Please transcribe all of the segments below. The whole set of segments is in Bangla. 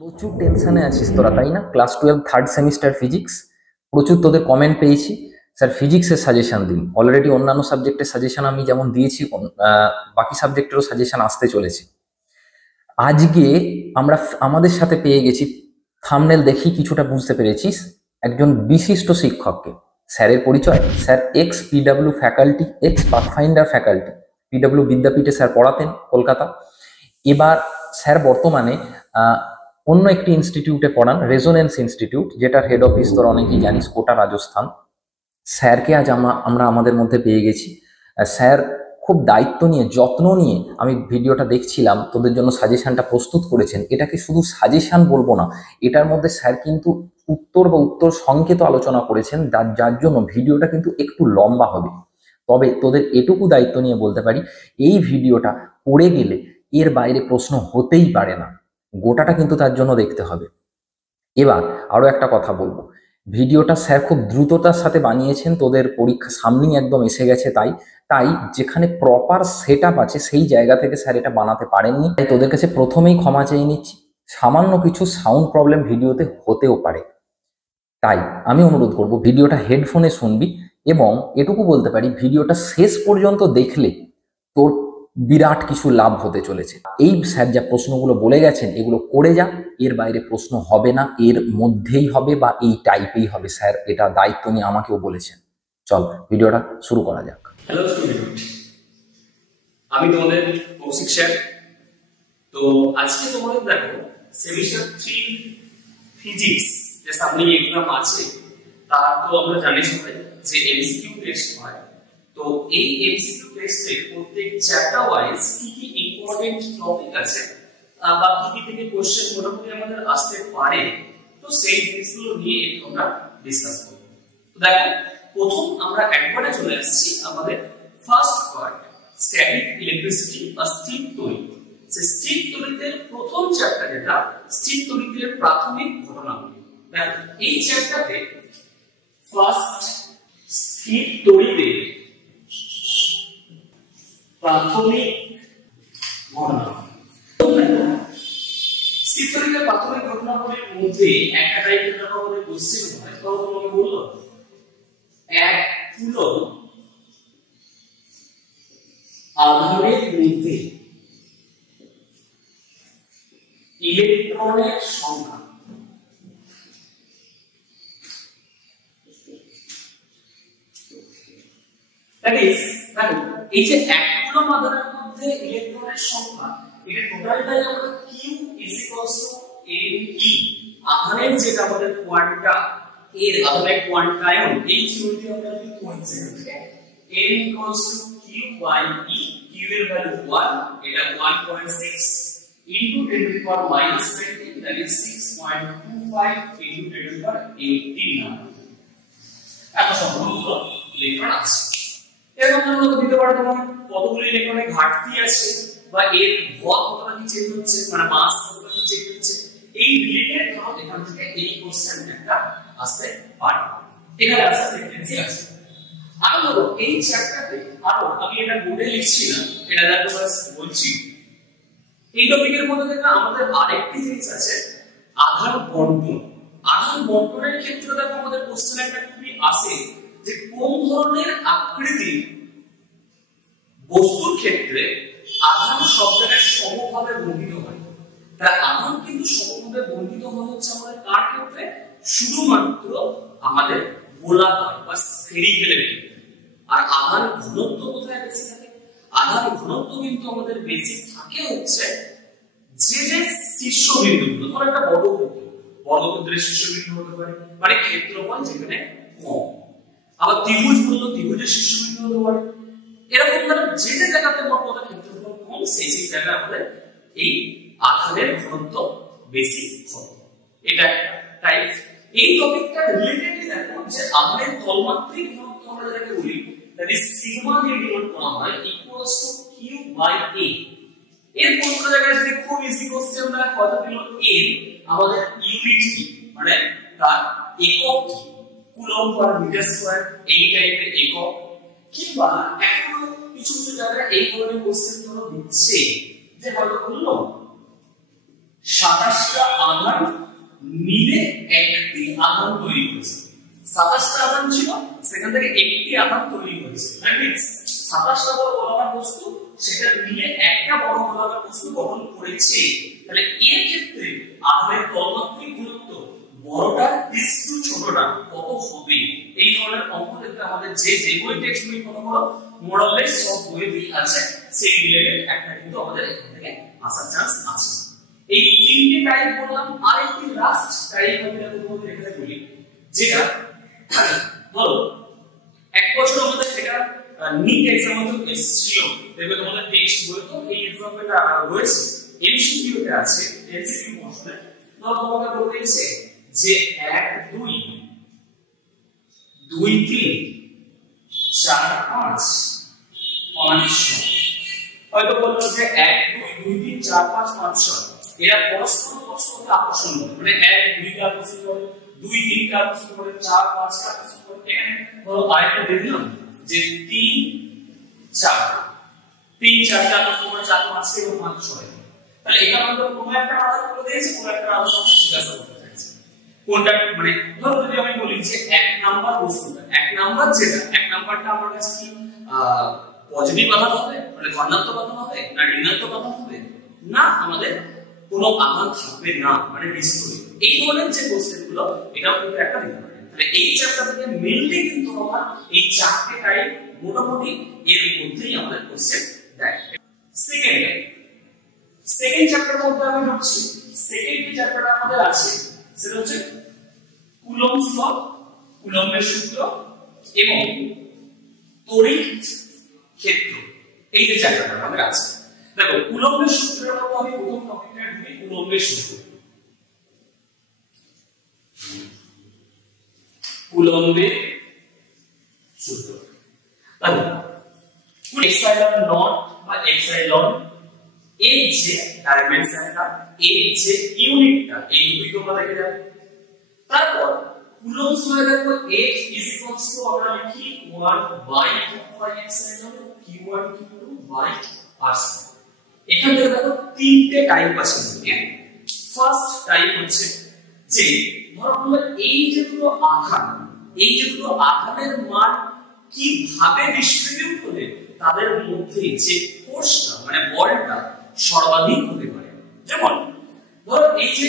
প্রচুর টেনশনে আছিস তোরা, তাই না? ক্লাস 12 থার্ড সেমিস্টার ফিজিক্স, প্রচুর তোদের কমেন্ট পেয়েছি, স্যার ফিজিক্সের সাজেশন দিন। অলরেডি অন্যান্য সাবজেক্টের সাজেশন আমি যেমন দিয়েছি, বাকি সাবজেক্টেরও সাজেশন আসতে চলেছে। আজকে আমরা আমাদের সাথে পেয়ে গেছি, থাম্বনেল দেখি কিছুটা বুঝতে পেরেছিস, একজন বিশিষ্ট শিক্ষককে। স্যারের পরিচয়, sir ex PW faculty, ex Pathfinder faculty, PW বিদ্যাপীঠে স্যার পড়াতেন কলকাতা। এবার স্যার বর্তমানে অন্য একটি ইনস্টিটিউটে পড়ান, রেজোনেন্স ইনস্টিটিউট, যেটার হেড অফিস তোর অনেকেই জানিস কোটা, রাজস্থান। স্যারকে আজ আমরা আমাদের মধ্যে পেয়ে গেছি। স্যার খুব দায়িত্ব নিয়ে, যত্ন নিয়ে, আমি ভিডিওটা দেখছিলাম, তোদের জন্য সাজেশনটা প্রস্তুত করেছেন। এটাকে শুধু সাজেশন বলবো না, এটার মধ্যে স্যার কিন্তু উত্তর সংকেত আলোচনা করেছেন, যার জন্য ভিডিওটা কিন্তু একটু লম্বা হবে। তবে তোদের এটুকু দায়িত্ব নিয়ে বলতে পারি, এই ভিডিওটা করে গেলে এর বাইরে প্রশ্ন হতেই পারে না, গোটাটা কিন্তু তার জন্য দেখতে হবে। এবার আরো একটা কথা বলবো, ভিডিওটা স্যার খুব দ্রুততার সাথে বানিয়েছেন, তোদের পরীক্ষা সামনেই একদম এসে গেছে, তাই তাই যেখানে প্রপার সেট আপ আছে সেই জায়গা থেকে স্যার এটা বানাতে পারেননি। তাই তোদের কাছে প্রথমেই ক্ষমা চেয়ে নিচ্ছি, সামান্য কিছু সাউন্ড প্রবলেম ভিডিওতে হতেও পারে। তাই আমি অনুরোধ করব ভিডিওটা হেডফোনে শুনবি, এবং এটুকু বলতে পারি ভিডিওটা শেষ পর্যন্ত দেখলে তোর বিরাট কিছু লাভ হতে চলেছে। এই স্যার যা প্রশ্নগুলো বলে গেছেন এগুলো করে যা, এর বাইরে প্রশ্ন হবে না, এর মধ্যেই হবে বা এই টাইপেই হবে। স্যার এটা দায়িত্ব নিয়ে আমাকেও বলেছেন। চল ভিডিওটা শুরু করা যাক। হ্যালো স্টুডেন্ট, আমি তোমাদের কৌশিক স্যার। তো আজকে তোমাদের দেখো সেমিস্টার 3 ফিজিক্স যে সামনে এক্সাম আছে, তার তো আমরা জানি সবাই যে এমসিকিউ টেস্ট হয়। তো এই এমসিকিউ টেস্টে প্রত্যেক চ্যাপ্টার ওয়াইজ কি কি ইম্পর্টেন্ট টপিক আছে বা কি কি থেকে কোশ্চেন মোটামুটি আমাদের আসতে পারে, তো সেই জিনিসগুলো নিয়ে একটু আমরা ডিসকাস করব। তো দেখো, প্রথম আমরা একবারে চলে আসছি আমাদের ফার্স্ট পার্ট, স্ট্যাটিক ইলেকট্রিসিটি বা স্থির তড়িৎ। স্থির তড়িতের প্রথম চ্যাপ্টার যেটা স্থির তড়িতের প্রাথমিক ঘটনাগুলি। দেখো এই চ্যাপ্টারে ফার্স্ট স্থির তড়িতের প্রাথমিক ঘটনা। স্থির তড়িতের প্রাথমিক ঘটনাগুলির মধ্যে একটা টাইপের যখন আমাদের কোশ্চেন হয়, তখন তোমাকে বললো 1 কুলম্ব আধানের মধ্যে ইলেকট্রনের সংখ্যা। দ্যাট ইজ, দেখো এই যে 1 কুলম্ব আধানের মধ্যে ইলেকট্রনের সংখ্যা, এটা টোটালটাই আমরা Q NE, আধানের যেটা আমাদের কোয়ান্টা, এর আধানের কোয়ান্টায়ন, এই থিওরিতে আমরা কি করেছি, N Q by E, Q এর ভ্যালু 1, এটা 1.6 into 10 to the power minus 20, that is 6.25 into 10 to the power 18 এত সম্পূর্ণ ইলেকট্রন আছে। এর মধ্যে আমরা দিতে পারবো তোমার কতগুলো ইলেকট্রনের ঘাটতি আছে বা এর ভর কতটা কি চেঞ্জ হচ্ছে, মানে মাস কতটা কি চেঞ্জ হচ্ছে, এই রিলেটেড ধরো এখান থেকে এই কোশ্চেন একটা আসতে পারে। এখানে আছে ফ্রিকোয়েন্সি আছে। আর ধরো এই চ্যাপ্টারে আরো আমি এটা বোর্ডে লিখছি না, এটা দেখো বাস বলছি। এই টপিকের মধ্যে দেখো আমাদের আরেকটি জিনিস আছে, আধান বন্টন। আধান বন্টনের ক্ষেত্রে দেখো আমাদের কোশ্চেন একটা খুবই আসে যে কোন ধরনের আকৃতি বস্তুর ক্ষেত্রে আধান সব জায়গায় সমভাবে বন্টিত হয়। তাই আধান কিন্তু সমভাবে বন্টিত হয় হচ্ছে আমাদের কার ক্ষেত্রে, শুধুমাত্র আমাদের গোলাকার বা স্ফেরিক্যাল ক্ষেত্রে। আর আধান ঘনত্ব কোথায় বেশি থাকে? আধান ঘনত্ব কিন্তু আমাদের বেশি থাকে হচ্ছে যে যে শীর্ষবিন্দুগুলো, ধরো একটা বর্গক্ষেত্রের শীর্ষবিন্দু হতে পারে, মানে ক্ষেত্রফল যেখানে কম। আবার ত্রিভুজ বললো ত্রিভুজের শীর্ষবিন্দু হতে পারে। এরকম ধরো যে যে জায়গাতে মোট কথা ক্ষেত্রফল কম, সেই সেই জায়গায় আমাদের এই আধানের ঘনত্ব বেশি হবে। এটা টাইপ। এই টপিকটা রিলেটেডলি দেখো যে আধানের তলমাত্রিক ঘনত্ব আমরা যেটাকে বলি, দ্যাট ইজ সিগমা দিয়ে ডিনোট করা হয় equals to Q by A। এর কোন জায়গায় যদি খুব ইজি কোশ্চেন আমরা কত দিল A, আমাদের ইউনিট কি, মানে তার একক কি, কুলম্ব পার মিটার স্কয়ার, এই টাইপের একক। কিংবা এখনো কিছু কিছু জায়গায় এই ধরনের কোশ্চেন গুলো দিচ্ছে যে হয়তো বললো 27টা আধান আধান তৈরি করেছে। 27টা আধান ছিল, সেখান থেকে একটি আধান তৈরি হয়েছে। দ্যাট মিন্স 27টা বড় গোলাকার বস্তু সেটা নিয়ে একটা বড় গোলাকার বস্তু গঠন করেছে। তাহলে এর ক্ষেত্রে আধানের তলমাত্রিক গুরুত্ব বড়টা ইসটু ছোটটা কত হবে, এই ধরনের অঙ্ক দেখতে আমাদের যে বই টেক্সট বই কত বড় মোরালেস সব বইতেই আছে, সেই রিলেটেড একটা কিন্তু আমাদের এখান থেকে আসার চান্স আছে। এই তিনটে টাইপ বললাম, আর একটি লাস্ট টাইপ আমরা এখানে বলি, যেটা ধরো এক বছর আমাদের এটা নিট এক্সাম তো এসেছিল, দেখবে তোমাদের টেক্সট বই তো এই এক্সাম্পলটা রয়েছে, এমসিকিউ তে আছে, এমসিকিউ প্রশ্নে ধরো তোমাকে বলেছে যে 1 2 2 3 4 5 5 6 হয়তো বললো যে 1 2 2 3 4 5 5 6 এরা পরস্পরকে আকর্ষণ করে, মানে 1 2 কে আকর্ষণ করে, 2 3 কে আকর্ষণ করে, 4 5 কে আকর্ষণ করে। এখানে ধরো আরেকটা দিয়ে দিলাম যে 3 4 3 4 কে আকর্ষণ করে, 4 5 কে এবং 5 6। তাহলে এটা আমাদের কোনো একটা আধার করে দিয়েছে, কোনো একটা আধার আমাদের জিজ্ঞাসা করতে চাইছে কোনটা, মানে ধরো যদি আমি বলি যে 1 নাম্বার বস্তুটা, 1 নাম্বার যেটা 1 নাম্বারটা আমার কাছে কি পজিটিভ আধান হবে, মানে ধনাত্মক আধান হবে না ঋণাত্মক আধান হবে, না আমাদের কোনো আধান থাকবে না, মানে নিষ্ক্রিয়। এই ধরনের যে কোশ্চেন গুলো এটাও কিন্তু একটা দিতে পারে। তাহলে এই চ্যাপ্টার থেকে মেইনলি কিন্তু আমরা এই চারটে টাইপ মোটামুটি এর মধ্যেই আমাদের কোশ্চেন দেয়। সেকেন্ড চ্যাপ্টারের মধ্যে আমি ঢুকছি। সেকেন্ড যে চ্যাপ্টারটা আমাদের আছে সেটা হচ্ছে কুলম্বস ল, কুলম্বের সূত্র এবং তড়িৎ ক্ষেত্র। এই যে চ্যাপ্টারটা আমাদের আছে, দেখো কুলম্বের সূত্রের মধ্যে আমি প্রথম টপিকটা ঢুকি, কুলম্বের সূত্র। কুলম্বের সূত্র দেখো এপসাইলন নট বা এপসাইলন এর যে ডাইমেনশনটা, এর যে ইউনিটটা, এই দুটোই তোমরা দেখে যাবে। তারপর কুলম্বস হয়ে দেখো F ইকুয়ালস টু আমরা লিখি 1/4 epsilon Q1 Q2 by r²। এখানে দেখো তিনটে টাইপ আছে। ফার্স্ট টাইপ হচ্ছে যে ধরো আমরা এই যে দুটো আধান, এই যে দুটো আধানের মান কিভাবে ডিস্ট্রিবিউট হলে তাদের মধ্যে যে ফোর্সটা মানে বলটা সর্বাধিক হতে পারে। যেমন ধরো এই যে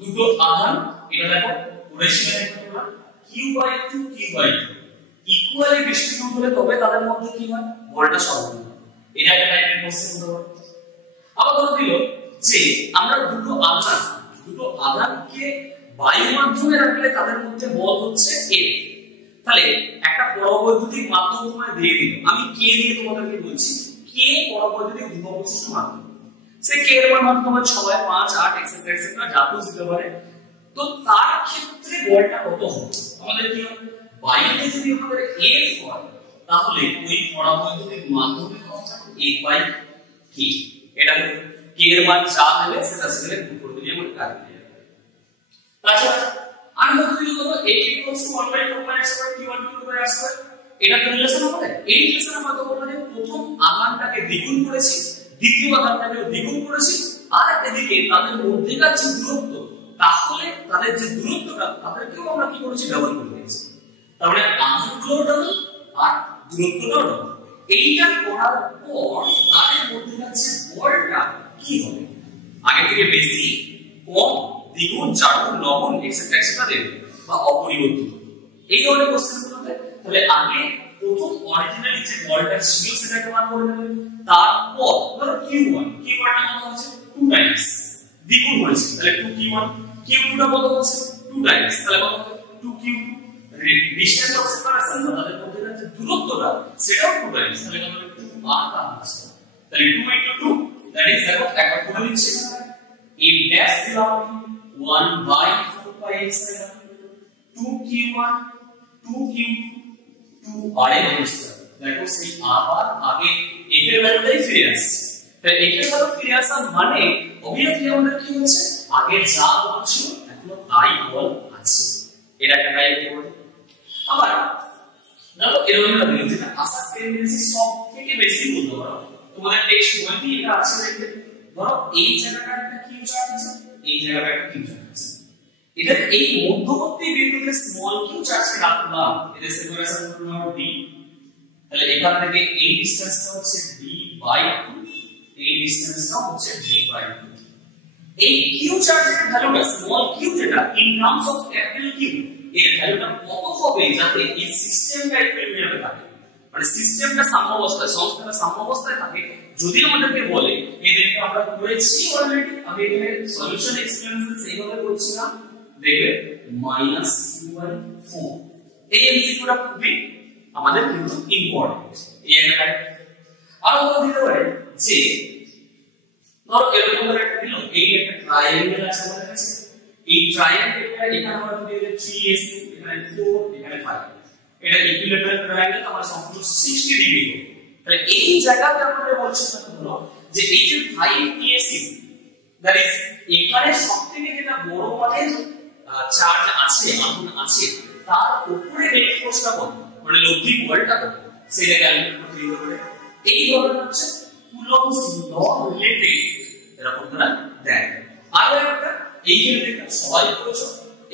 দুটো আধান, এটা দেখো রেশিও তোমরা q/2 q/2 ইকুয়ালি ডিস্ট্রিবিউট হলে তবে তাদের মধ্যে কি হয়, বলটা সর্বাধিক হয়। এটা একটা টাইপের কোশ্চেন হতে পারে। আবার ধরো দিল যে আমরা দুটো আধানকে বায়ু মাধ্যমে রাখলে তাদের মধ্যে বল হচ্ছে F। তাহলে একটা পরবৈদ্যুতিক মাধ্যম তোমায় দিয়ে দিল, আমি কে দিয়ে তোমাদেরকে বলছি, কে পরবৈদ্যুতিক ধ্রুববিশিষ্ট মাধ্যম, সে কে এর মান তোমার 6 5 8 এক্সেট্রা এক্সেট্রা যা কিছু দিতে পারে। তো তার ক্ষেত্রে বলটা কত হবে, আমাদের কি হবে, বায়ুতে যদি আমাদের F হয় তাহলে ওই পরবৈদ্যুতিক মাধ্যমের ক্ষমতা F/k। এটা হলো k এর মান যা দেবে সেটা সেখানে গুণ করে দিলে আমরা কাজ পেয়ে যাব। তাছাড়া আর যদি বলো F = 1/4 Q1 Q2 r², এটা তো রিলেশন হবে। এই রিলেশন আমরা তো বললাম যে প্রথম আধানটাকে দ্বিগুণ করেছি, দ্বিতীয় আধানটাকে দ্বিগুণ করেছি, আর এদিকে তাদের মধ্যেকার যে দূরত্ব, তাহলে তাদের যে দূরত্বটা তাদেরকেও আমরা কি করেছি, ডাবল করে দিয়েছি। তার মানে আধানগুলোও ডাবল আর দূরত্বটাও ডাবল। এইটা করার পর তাদের মধ্যেকার যে বলটা কি হবে, আগে থেকে বেশি, কম, দ্বিগুণ, চারগুণ, নগুণ এক্সেট্রা এক্সেট্রা দেবে বা অপরিবর্তিত। এই ধরনের কোশ্চেনগুলোতে তাহলে আগে প্রথম অরিজিনালি যে বলটা ছিল সেটাকে মান করে নেবে। তারপর ধরো Q1 টা কত হচ্ছে 2 টাইমস, দ্বিগুণ হয়েছে, তাহলে 2Q1, Q2 টা কত হচ্ছে 2 টাইমস, তাহলে কত হবে 2Q2। ডিসটেন্স অফ সেপারেশন তাদের মধ্যে যে দূরত্বটা সেটাও 2 টাইমস, তাহলে কত হবে 2r টা হচ্ছে, তাহলে 2 * 2 দ্যাট ইজ দেখো একটা করে দিচ্ছি F ড্যাশ দিলাম 1/4 এপসাইলন 2Q1 2Q2 2r এর অবস্থা। দেখো সেই আবার আগে f এর ভ্যালুটাই ফিরে আসছে, তাই f এর ভ্যালু ফিরে আসা মানে অবভিয়াসলি আমাদের কি হচ্ছে, আগে যা বল ছিল এখনো তাই বল আছে। এটা একটা টাইপ বল। আবার দেখো এরকম একটা জিনিস যেটা আসার টেন্ডেন্সি সবথেকে বেশি বলতে পারো, তোমাদের টেক্সট বইতে এটা আছে দেখবে। ধরো এই জায়গাটা একটা কিউ চার্জ আছে, এই জায়গাটা একটা কিউ চার্জ আছে। এদের এই মধ্যবর্তী বিন্দুতে স্মল কিউ চার্জকে রাখলাম, এদের সেপারেশন করলাম d, তাহলে এখান থেকে এই ডিসটেন্সটা হচ্ছে d/2, এই ডিসটেন্সটা হচ্ছে d/2। এই কিউ চার্জের ভ্যালুটা স্মল কিউ যেটা in terms of capital Q, এর ভ্যালুটা কত হবে যাতে এই সিস্টেমটা ইকুইলিব্রিয়ামে থাকে, মানে সিস্টেমটা সাম্যাবস্থায়, সংস্থাটা সাম্যাবস্থায় থাকে। যদি আমাদেরকে বলে এদেরকে আমরা করেছি অলরেডি, আমি এখানে সলিউশন এক্সপেরিমেন্ট এইভাবে করছি না, দেখবে -q/4। এই এমসিকিউটা খুবই আমাদের কিন্তু ইম্পর্টেন্ট। এই একটা আর বলা দিতে পারে যে ধরো এরকম করে একটা দিল, এই একটা ট্রায়াঙ্গেল আছে আমাদের কাছে, এই ট্রায়াঙ্গেলটা এখানে আমরা দিয়ে দিই 3s2, এখানে 4, এখানে 5, এটা ইকুইল্যাটারাল ট্রায়াঙ্গেল, আমরা সম্পূর্ণ 60 ডিগ্রি। তাহলে এই জায়গাতে আমাদের বলছে হলো যে এই যে 5ts দ্যাট ইজ এখানে সবথেকে যেটা বড় মানের চার্জ আছে, আধান আছে, তার উপরে নেট ফোর্সটা কত, মানে লব্ধি বলটা কত, সেটা ক্যালকুলেট করতে দিতে পারে। এই ধরনের হচ্ছে কুলম্বস ল রিলেটেড এরকম ধরা দেয়। আর একটা এই যে এটা সবাই করেছো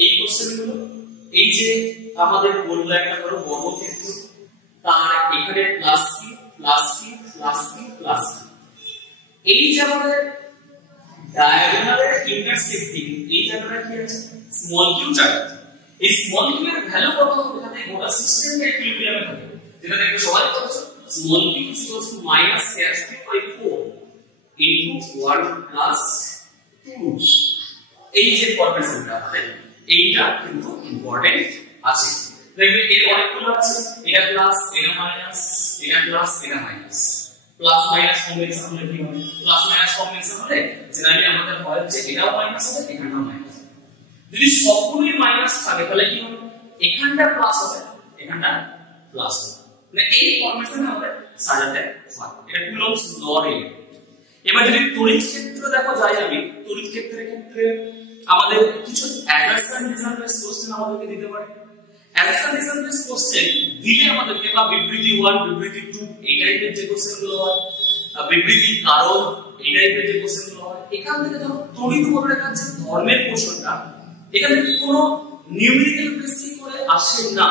এই কোশ্চেনগুলো, এই যে আমাদের বললো একটা ধরো বর্গক্ষেত্র, তার এখানে প্লাস কি প্লাস কি প্লাস কি প্লাস কি, এই যে আমাদের ডায়াগোনালের ইন্টারসেক্টিং এই জায়গাটা কি আছে স্মল কিউ চার্জ। এই স্মল কিউ এর ভ্যালু কত হবে যাতে গোটা সিস্টেমটা ইকুইলিব্রিয়ামে থাকে, যেটা দেখো সবাই করেছো small Q is equal to -4 into 1 plus 2। এই যে ফরমেশনটা আমাদের এইটা কিন্তু ইম্পর্টেন্ট আছে। দেখবে এর অনেকগুলো আছে, এটা প্লাস, এটা মাইনাস, এটা প্লাস, এটা মাইনাস, প্লাস মাইনাস কম্বিনেশন হলে কি হবে, প্লাস মাইনাস কম্বিনেশন হলে জেনারেলি আমাদের হয় যে এটাও মাইনাস হবে, এখানেও মাইনাস হবে। যদি সবগুলোই মাইনাস থাকে তাহলে কি হবে, এখানটা প্লাস হবে, এখানটা প্লাস হবে, মানে এই ফরমেশন আমাদের সাজাতে হয়। এটা কুলম্বস ল রিলেটেড। এবার যদি তড়িৎ ক্ষেত্র দেখো যাই, আমি তড়িৎ ক্ষেত্রের ক্ষেত্রে আমাদের কিছু অ্যাডারসন ডিসঅ্যাডভান্টেজ কোশ্চেন আমাদেরকে দিতে পারে। অ্যাডারসন ডিসঅ্যাডভান্টেজ কোশ্চেন দিলে আমাদেরকে বা বিবৃতি 1 বিবৃতি 2 এই টাইপের যে কোশ্চেনগুলো হয়, বিবৃতি কারণ এই টাইপের যে কোশ্চেনগুলো হয়, এখান থেকে ধরো তড়িৎ বলরেখার যে ধর্মের পোর্শনটা, এখান থেকে কোনো নিউমেরিক্যাল বেসিস করে আসে না।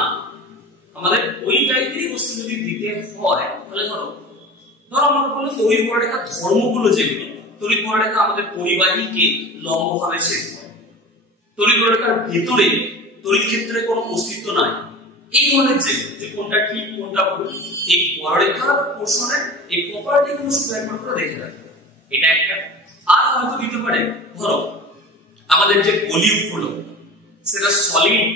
আমাদের ওই টাইপেরই কোশ্চেন যদি দিতে হয় তাহলে ধরো আমরা বলি তড়িৎ বলরেখার ধর্মগুলো যেগুলো, তড়িৎ বলরেখা আমাদের পরিবাহীকে লম্বভাবে ছেদ করে, তড়িৎ বলরেখার ভেতরে তড়িৎ ক্ষেত্রে কোনো অস্তিত্ব নাই, এই ধরনের যে কোনটা ঠিক কোনটা ভুল, এই বলরেখার পোর্শনের এই প্রপার্টিগুলো শুধু একবার করে দেখে রাখবে, এটা একটা। আর হয়তো দিতে পারে ধরো আমাদের যে ভলিউম হলো সেটা সলিড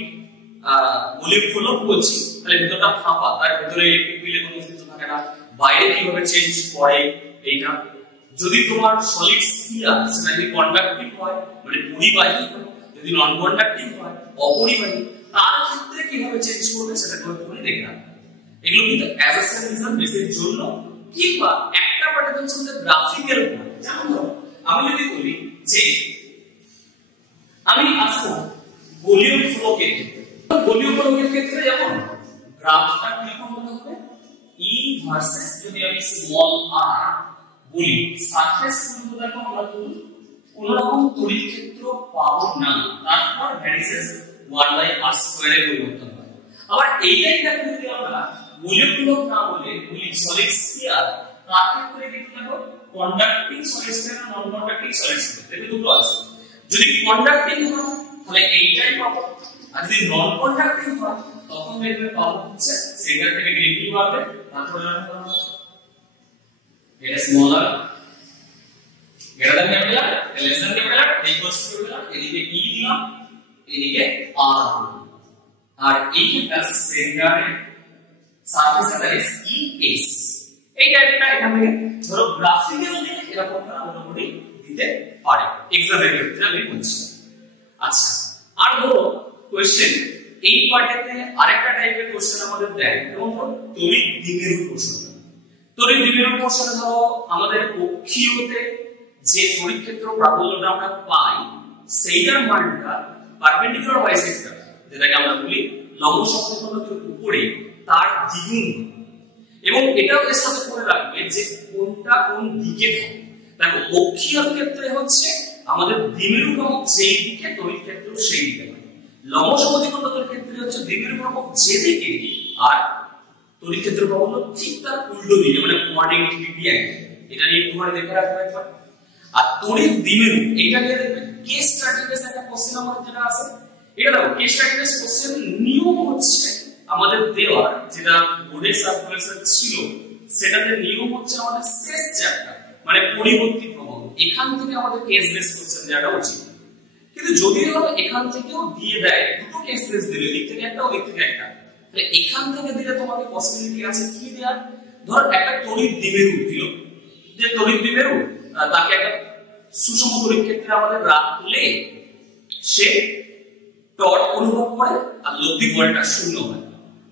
ভলিউম হলো বলছি, তাহলে ভেতরটা ফাঁপা, তার ভেতরে ইলেকট্রিক ফিল্ডের কোনো অস্তিত্ব থাকে না, বাইরে কিভাবে চেঞ্জ করে এইটা। যদি তোমার সলিড স্ফিয়ার সেটা যদি কন্ডাক্টিভ হয় মানে পরিবাহী, যদি নন কন্ডাক্টিভ হয় অপরিবাহী, তার ক্ষেত্রে কিভাবে চেঞ্জ করবে সেটা তুমি দেখে রাখবে। এগুলো কিন্তু অ্যাসাইনমেন্ট বেসের জন্য, কিংবা একটা পার্টের হচ্ছে আমাদের গ্রাফিক্যাল উপর। যেমন ধরো আমি যদি বলি যে আমি আসবো ভলিউম ফ্লো ক্ষেত্রে, ভলিউম ফ্লো ক্ষেত্রে যেমন গ্রাফটা কিরকম হতে হবে, E ভার্সেস যদি আমি স্মল r বলি, সারফেস গুলো দেখো আমরা কোন রকম তড়িৎ ক্ষেত্র পাবো না, তারপর ভ্যানিসেস 1/r² এর পরিবর্তন হয়। আবার এইটাই দেখো যদি আমরা ভলিউম ফ্লো না বলে বলি সলিড স্ফিয়ার, তার ক্ষেত্রে কিন্তু দেখো কন্ডাক্টিং সলিড স্ফিয়ার আর নন কন্ডাক্টিং সলিড স্ফিয়ার দেখো দুটো আছে। যদি কন্ডাক্টিং হয় তাহলে এইটাই পাবো, আর যদি নন কন্ডাক্টিং হয় তখন দেখবে পাবো হচ্ছে সেন্টার থেকে ডিরেক্টলি বাড়বে, তারপর এটা smaller greater than capital, less than capital, equals to capital, এদিকে e দিলাম, এদিকে r, আর এইটা সেন্টারে সারফেসটা ইজ es। এই টাইপটা এখান থেকে ধরো গ্রাফিক্যাল দিলে এরকম আমরা মোটামুটি দিতে পারে এক্সামের ক্ষেত্রে আমি বলছি। আচ্ছা, আর ধরো কোশ্চেন এই পার্টেতে আরেকটা টাইপের কোশ্চেন আমাদের দেয়, যেমন ধরো তড়িৎ দ্বিমেরু কোশ্চেন। তড়িৎ দ্বিমেরু কোশ্চেনে ধরো আমাদের অক্ষীয়তে যে তড়িৎ ক্ষেত্র প্রাবল্যটা আমরা পাই সেইটার মানটা পারপেন্ডিকুলার বাইসেক্টর, যেটাকে আমরা বলি লম্ব সমকোণের উপরে তার দ্বিগুণ, এবং এটাও এর সাথে করে রাখবে যে কোনটা কোন দিকে থাকে। দেখো অক্ষীয় ক্ষেত্রে হচ্ছে আমাদের দ্বিমেরু ভ্রামক যেই দিকে তড়িৎ ক্ষেত্র সেই দিকে হয়। লম্ব সমদ্বিখণ্ডকের ক্ষেত্রে হচ্ছে দ্বিমেরু ভ্রামক যেদিকে আর তড়িৎ ক্ষেত্র প্রবল ঠিক তার উল্টো দিকে, মানে 180 ডিগ্রি অ্যাঙ্গেল। এটা নিয়ে একটুখানি দেখে রাখবে একবার। আর তড়িৎ দ্বিমেরু এটা নিয়ে দেখবে কেস স্টাডি বেস একটা কোশ্চেন আমাদের যেটা আছে, এটা দেখো কেস স্টাডি বেস কোশ্চেন নিয়ম হচ্ছে আমাদের দেওয়া, যেটা বোর্ডের সার্কুলেশন ছিল সেটাতে নিয়ম হচ্ছে আমাদের শেষ চ্যাপ্টার মানে পরিবর্তী প্রবাহ, এখান থেকে আমাদের কেস বেস কোশ্চেন দেওয়াটা উচিত। কিন্তু যদি ধরো এখান থেকেও দিয়ে দেয়, দুটো কেস বেস দিলে, দিক থেকে একটা দিক থেকে একটা, তাহলে এখান থেকে দিলে তোমাকে পসিবিলিটি আছে কি দেওয়ার, ধর একটা তড়িৎ দ্বিমেরু দিল, যে তড়িৎ দ্বিমেরু তাকে একটা সুষম তড়িৎ ক্ষেত্রে আমাদের রাখলে সে টর্ক অনুভব করে আর লব্ধি বলটা শূন্য হয়।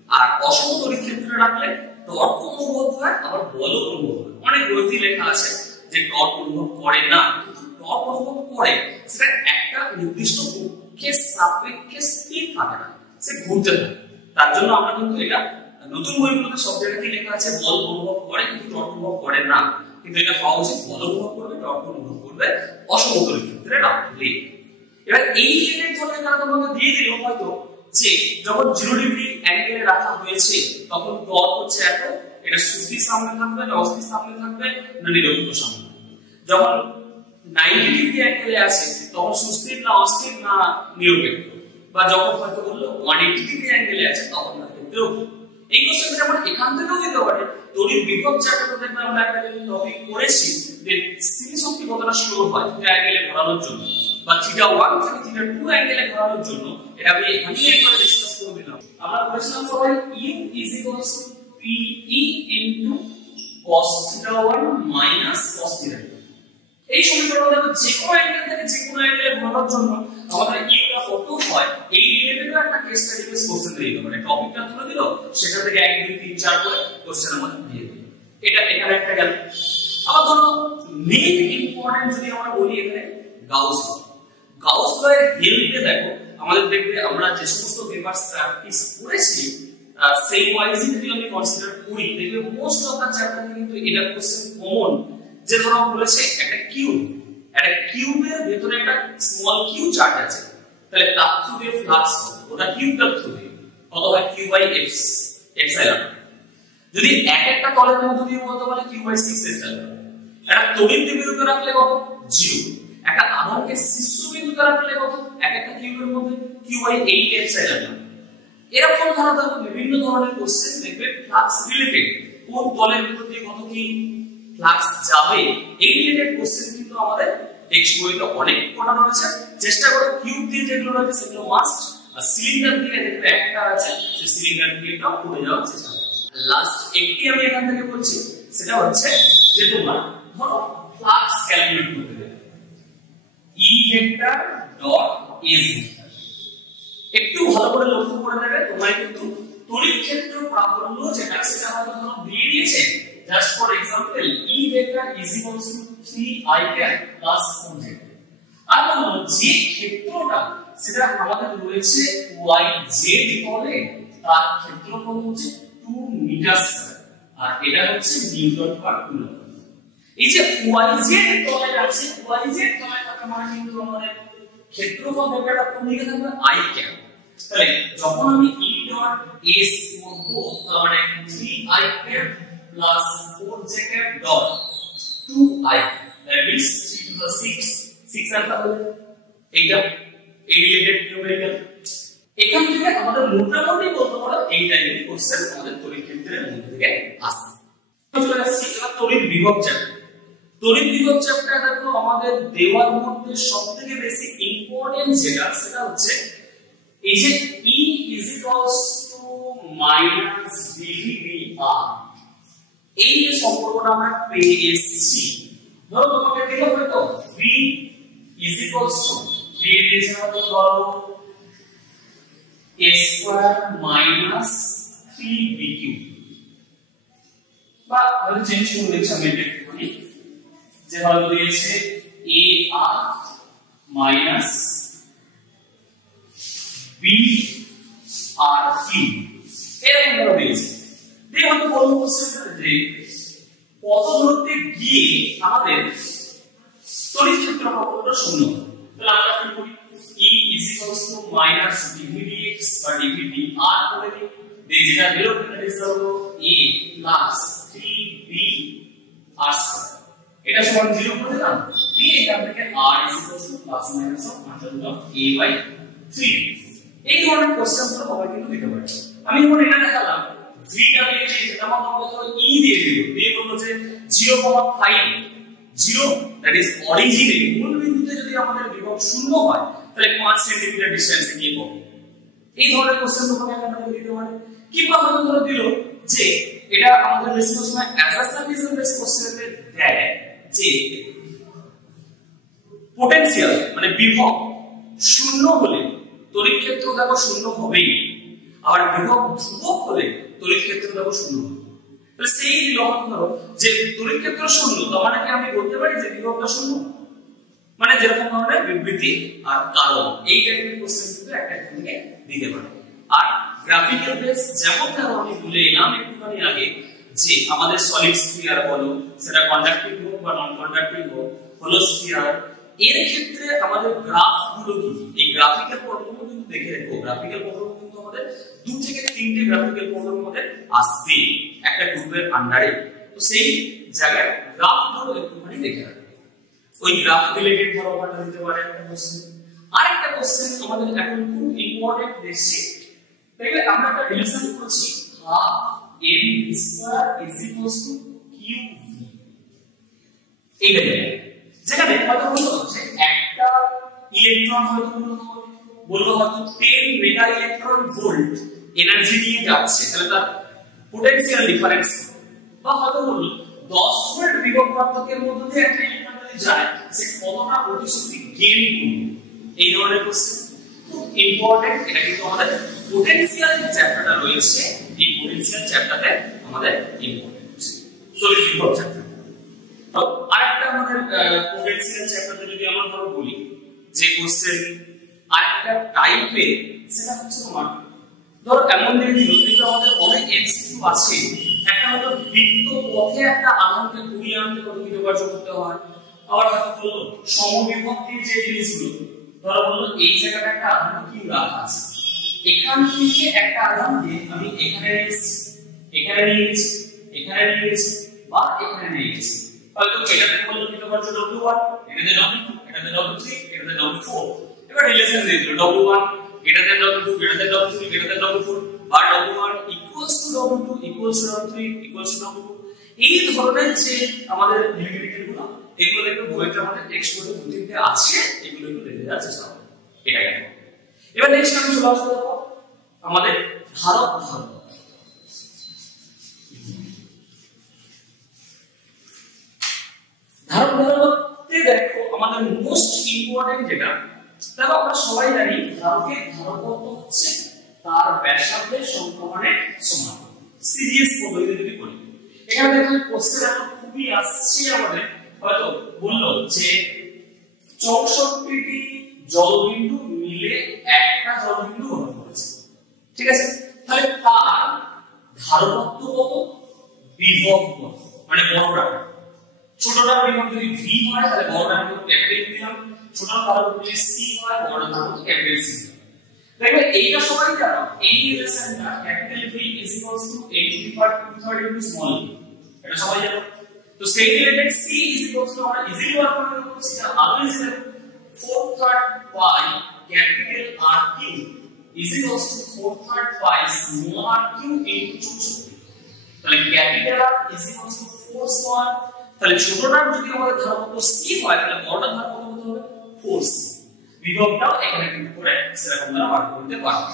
আর অসম তড়িৎ ক্ষেত্রে রাখলে টর্ক অনুভব হয় আবার বল অনুভব হয়। অনেক বইতে লেখা আছে যে টর্ক অনুভব করে না, কিন্তু টর্ক অনুভব করে, সেটা একটা নির্দিষ্ট কক্ষের সাপেক্ষে স্থির থাকে না, সে ঘুরতে থাকে। তার জন্য আমরা কিন্তু এটা নতুন বইগুলোতে সব জায়গাতেই লেখা আছে বল অনুভব করে কিন্তু টর্ক অনুভব করে না, কিন্তু এটা হওয়া উচিত বল অনুভব করবে টর্ক অনুভব করবে অসম তড়িৎ ক্ষেত্রে রাখলে। এবার এই লেভেলের জন্য তারা তোমাকে দিয়ে দিল হয়তো যে যখন 0 ডিগ্রি অ্যাঙ্গেলে রাখা হয়েছে তখন টর্ক হচ্ছে এত, এটা সুস্থির সামনে থাকবে না অস্থির সামনে থাকবে না নিরপেক্ষ সামনে থাকবে। যখন 90 ডিগ্রি অ্যাঙ্গেলে আছে তখন সুস্থির না অস্থির না নিরপেক্ষ, বা যখন হয়তো বললো 180 ডিগ্রি অ্যাঙ্গেলে আছে তখন তার ক্ষেত্রেও এই কোশ্চেনটা যেমন এখান থেকেও দিতে পারে। তড়িৎ বিভব চ্যাপ্টারে দেখবে আমরা একটা টপিক পড়েছি যে স্থিতিশক্তি কতটা স্লো হয় থিটা অ্যাঙ্গেলে ঘোরানোর জন্য, বা থিটা 1 থেকে থিটা 2 অ্যাঙ্গেলে ঘোরানোর জন্য, এটা আমি এখানেই একবার ডিসকাস করে দিলাম। আমরা বলেছিলাম সবাই u PE cos theta 1 minus cos theta 2। এই সমীকরণটা যে কোনো অ্যাঙ্গেল থেকে যে কোনো অ্যাঙ্গেলে ঘোরানোর জন্য আমাদের u টা কত হয়, এই রিলেটেড একটা কেস স্টাডি বেস কোশ্চেন দিয়ে দিল, মানে টপিকটা তুলে দিল, সেটা থেকে 1 2 3 4 করে কোশ্চেন আমাদের দিয়ে দিল। এটা এখানে একটা গেল। আবার ধরো মেইন ইম্পর্টেন্ট যদি আমরা বলি এখানে গাউস ল। গাউস ল এর হেল্পে দেখো আমাদের দেখবে আমরা যে সমস্ত পেপারস প্র্যাকটিস করেছি সেই ওয়াইজই যদি আমি কনসিডার করি, দেখবে মোস্ট অফ দা চ্যাপ্টারে কিন্তু এটা কোশ্চেন কমন। যে ধরো বলেছে একটা কিউবের ভিতরে একটা স্মল কিউ চার্জ আছে, তাহলে তার থ্রু দিয়ে ফ্লাক্স হবে, ওটা কিউবটার থ্রু দিয়ে কত হয় q বাই x এপসাইলন। যদি এক একটা তলের মধ্যে দিয়ে বলতে পারে q বাই 6 এপসাইলন। একটা তড়িৎ দ্বিমেরুতে রাখলে কত 0, একটা আধানকে শীর্ষবিন্দুতে রাখলে কত এক একটা কিউবের মধ্যে q বাই 8 এপসাইলন। এরকম ধরনের বিভিন্ন ধরনের কোশ্চেন দেখবে ফ্লাক্স রিলেটেড, কোন তলের ভিতর দিয়ে কত কি ফ্লাক্স যাবে, এই রিলেটেড কোশ্চেন কিন্তু আমাদের টেক্সট বইতে অনেক কটা রয়েছে। চেষ্টা করো কিউব দিয়ে যেগুলো রয়েছে সেগুলো মাস্ট, আর সিলিন্ডার দিয়ে দেখবে একটা আছে সেই সিলিন্ডার দিয়েটাও পড়ে যাওয়ার চেষ্টা করো। লাস্ট একটি আমি এখান থেকে বলছি, সেটা হচ্ছে যে তোমরা ধরো ফ্লাক্স ক্যালকুলেট করতে দেবে E vector dot S vector. একটু ভালো করে লক্ষ্য করে নেবে, তোমায় কিন্তু তড়িৎ ক্ষেত্র প্রাবল্য যেটা সেটা হয়তো ধরো দিয়ে দিয়েছে, just for example E vector is equals to 3i cap plus 4j। আর বলো যে ক্ষেত্রটা সেটা আমাদের রয়েছে yz তলে, তার ক্ষেত্রফল হচ্ছে 2 মিটার স্কয়ার, আর এটা হচ্ছে নিউটন পার কুলম্ব। এই যে yz তলে আছে, yz তলে থাকা মানে কিন্তু আমাদের ক্ষেত্রফল ভেক্টরটা কোন দিকে থাকবে i cap। তাহলে যখন আমি E ডট S করব তার মানে 3i cap plus 4j cap dot 2i, that means 3 to the 6 আর তাহলে এইটা এই রিলেটেড নিউমেরিক্যাল। এখান থেকে আমাদের মোটামুটি বলতে পারো এই টাইপের কোশ্চেন আমাদের তড়িৎ ক্ষেত্রের মধ্যে থেকে আসে। চলে আসছি এবার তড়িৎ বিভব চ্যাপ্টার। তড়িৎ বিভব চ্যাপ্টার দেখো আমাদের দেওয়ার মধ্যে সবথেকে বেশি ইম্পর্টেন্ট যেটা সেটা হচ্ছে এই যে E is equals to minus dVr, এই যে সম্পর্কটা আমরা পেয়ে এসেছি। ধরো তোমাকে দিল হয়তো V is equals to V দিয়েছে হয়তো ধরো a square minus 3bq, বা হয়তো চেঞ্জ করে দিচ্ছি আমি একটুখানি, যে হয়তো দিয়েছে ar minus brq, এরকম ধরো দিয়েছে। দিয়ে হয়তো বলবো কোশ্চেনটা যে পথ ধরতে গিয়ে আমাদের তড়িৎ ক্ষেত্র কখনো শূন্য হবে। তাহলে আমরা কি করি, E is equals to minus dv dx বা dv dr করে দিই, যেটা বের হবে that is A plus 3b r square, এটা সমান 0 করে দিলাম দিয়ে এখান থেকে r is equals to plus minus of under root of a by 3। এই ধরনের কোশ্চেন গুলো তোমরা কিন্তু দিতে পারো। আমি মনে এটা দেখালাম v টা দিয়ে দিয়েছে, তার মানে আমরা ধরো e দিয়ে দিব, দিয়ে বললো যে 0,5 0 that is অরিজিনে মূল বিন্দুতে যদি আমাদের বিভব শূন্য হয় তাহলে 5 সেন্টিমিটার ডিসটেন্সে কি হবে। এই ধরনের কোশ্চেন তোমাকে আমরা দিতে পারি। কিংবা হয়তো ধরো দিল যে এটা আমাদের ম্যাক্সিমাম সময় অ্যাসাসিনেশন বেস কোশ্চেনে দেয় যে পটেনশিয়াল মানে বিভব শূন্য হলে তড়িৎ ক্ষেত্র দেখো শূন্য হবেই, আর বিভব ধ্রুবক হলে তড়িৎ ক্ষেত্র দেখো শূন্য হবে। তাহলে সেই লক্ষ্য করো যে তড়িৎ ক্ষেত্র শূন্য, তার মানে কি আমি বলতে পারি যে বিভবটা শূন্য, মানে যেরকম ধরনের বিবৃতি আর কারণ এই টাইপের কোশ্চেন কিন্তু একটা থেকে দিতে পারে। আর গ্রাফিক্যাল বেস যেমন ধরো আমি বলে এলাম একটুখানি আগে যে আমাদের সলিড স্ফিয়ার বলো সেটা কন্ডাক্টিং হোক বা নন কন্ডাক্টিং হোক, হলো স্ফিয়ার, এর ক্ষেত্রে আমাদের গ্রাফ গুলো কি, এই গ্রাফিক্যাল প্রবলেম কিন্তু দেখে রাখো। গ্রাফিক্যাল প্রবলেম কিন্তু আমাদের 2 থেকে 3টে গ্রাফিক্যাল প্রবলেম আমাদের আসবে একটা গ্রুপের আন্ডারে, তো সেই জায়গায় গ্রাফ গুলো একটুখানি দেখে রাখো। ওই গ্রাফ রিলেটেড ধরো আমরা দিতে পারে একটা কোশ্চেন। আরেকটা কোশ্চেন আমাদের এখন খুব ইম্পর্টেন্ট দেখছি, দেখলে আমরা একটা রিলেশন করছি half m square is equals to qv। এইটা যেখানে কথা বললো যে একটা ইলেকট্রন হয়তো বললো হয়তো 10 মেগা ইলেকট্রন ভোল্ট এনার্জি নিয়ে যাচ্ছে, তাহলে তার পোটেনশিয়াল ডিফারেন্স, বা হয়তো বললো 10 ভোল্ট বিভব প্রাপকের মধ্যে দিয়ে একটা ইলেকট্রন যদি যায় সে কতটা গতিশক্তি গেইন করবে। এই ধরনের কোশ্চেন খুব ইম্পর্টেন্ট। এটা কিন্তু আমাদের পোটেনশিয়াল চ্যাপ্টারটা রয়েছে, এই পোটেনশিয়াল চ্যাপ্টারে আমাদের ইম্পর্টেন্ট তড়িৎ বিভব চ্যাপ্টার। তো আরেকটা আমাদের পোটেনশিয়াল চ্যাপ্টারে যদি আমরা ধরো বলি যে কোশ্চেন আরেকটা টাইপের, সেটা হচ্ছে তোমার ধরো এমন দিয়ে দিল কিন্তু আমাদের অনেক এমসিকিউ আছে, একটা হলো বৃত্ত পথে একটা আধানকে ঘুরিয়ে আনতে কত কিলোবার করতে হয়, আবার হয়তো বললো সমবিভব দিয়ে যে জিনিসগুলো ধরো বললো এই জায়গাটা একটা আধান কি রাখা আছে, এখান থেকে একটা আধান দিয়ে আমি এখানে নিয়েছি, এখানে নিয়ে গেছি, এখানে নিয়ে গেছি বা এখানে নিয়ে গেছি, হয়তো এটাতে বললো কিলোবার W1, এটাতে W2, এটাতে W3, এটাতে W4, এবার রিলেশন দিয়ে দিল W1 greater than W2 greater than W3 greater than W4 বা W1 equals to W2 equals to W3 equals to W2। এই ধরনের যে আমাদের লিমিটেড গুলো এগুলো দেখো বইতে আমাদের টেক্সট বইতে 2-3টে আছে, এগুলো একটু দেখে যাওয়ার চেষ্টা করো। এটা গেল। এবার নেক্সট আমি চলে আসবো দেখো আমাদের ধারক ধর্ম। ধারক ধর্মতে দেখো আমাদের মোস্ট ইম্পর্টেন্ট যেটা, দেখো আমরা সবাই জানি ধারকের ধারকত্ব হচ্ছে তার ব্যাসার্ধের সংক্রমণের সমান, সিরিয়াস পদ্ধতি যদি বলি। এখানে দেখো কোশ্চেন এখন খুবই আসছে আমাদের, হয়তো বললো যে 64টি জলবিন্দু মিলে একটা জলবিন্দু গঠন করেছে, ঠিক আছে, তাহলে তার ধারকত্ব কত, বিভব কত, মানে বড়টা, ছোটটার বিভব যদি v হয় তাহলে বড়টার বিভব ক্যাপিটাল v হবে, ছোটটার ধারকত্ব যদি c হয় বড়টার ধারকত্ব ক্যাপিটাল c। দেখবে এইটা সবাই জানো, এই রিলেশনটা capital v is equals to a two the power 2/3 into small v, এটা সবাই জানো। তো সেই related c is equals to আমরা ইজিলি ওয়ার্ক করতে পারবো, সেটা আরো easy, 4/3 pi capital R cube is equals to 4/3 pi small r cube into 64, তাহলে capital R is equals to 4 small, তাহলে ছোটটার যদি আমাদের ধারকত্ব c হয় তাহলে বড়টার ধারকত্ব কত হবে 4c। বিভবটাও এখানে কিন্তু করে সেরকম আমরা বার করতে পারবো,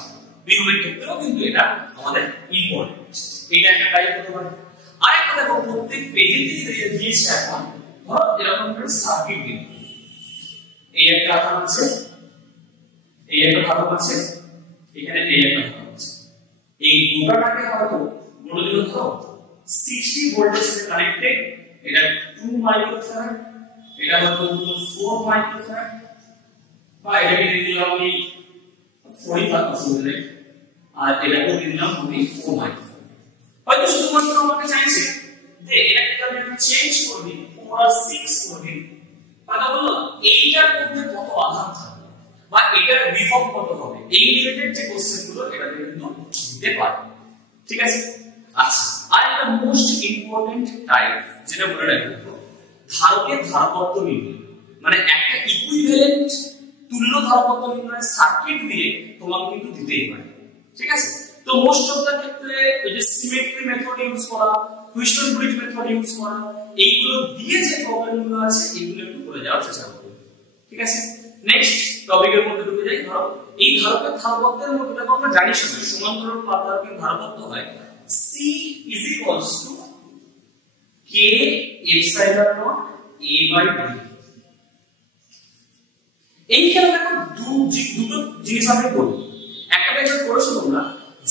বিভবের ক্ষেত্রেও কিন্তু এটা আমাদের ইম্পর্টেন্ট। এটা একটা টাইপ হতে পারে। আরেকটা দেখো প্রত্যেক পেজেতেই দিয়েছে এখন, ধরো এরকম একটা সার্কিট দিন, এই একটা আধান আছে, এই একটা ধারক আছে, এখানে এই একটা ধারক আছে, এই দুটাটাকে হয়তো বলে দিল ধরো 60 ভোল্টের সাথে কানেক্টেড, এটা 2 মাইক্রোফ্যারাড, এটা হয়তো 4 মাইক্রোফ্যারাড, বা এটাকে দিয়ে দিলাম আমি 45 আর এটাকে দিয়ে দিলাম আমি 4 মাইক্রোফ্যারাড। হয়তো শুধুমাত্র আমাকে চাইছে যে এটাকে আমি একটু চেঞ্জ করে দিই, 4 আর 6 করে দিই, কথা বললো এইটার মধ্যে কত আধান থাকবে বা এটার বিভব কত হবে, এই রিলেটেড যে কোশ্চেন গুলো এটা কিন্তু দিতে পারে। ঠিক আছে, আচ্ছা আর একটা মোস্ট ইম্পর্টেন্ট টাইপ যেটা বলে রাখবো, ধারকের ধারকত্ব নির্ণয়, মানে একটা ইকুইভ্যালেন্ট তুল্য ধারকত্ব নির্ণয়ের সার্কিট দিয়ে তোমাকে কিন্তু দিতেই পারে। ঠিক আছে, তো মোস্ট অফ দা ক্ষেত্রে এই যে সিমেট্রি মেথড ইউজ করা, হুইস্টন ব্রিজ মেথড ইউজ করা, এইগুলো দিয়ে যে প্রবলেমগুলো আছে এগুলো একটু করে যাওয়ার চেষ্টা করব। ঠিক আছে, নেক্সট টপিকের মধ্যে ঢুকে যাই। ধরো এই ধারকের ধারকত্বের মধ্যে দেখো আমরা জানি সবাই সমান্তরাল পাত ধারকের ধারকত্ব হয় C is equals to K epsilon naught A by B। এইখানে দেখো দুটো জিনিস আমি বলি, একটা বিষয় পড়েছো তোমরা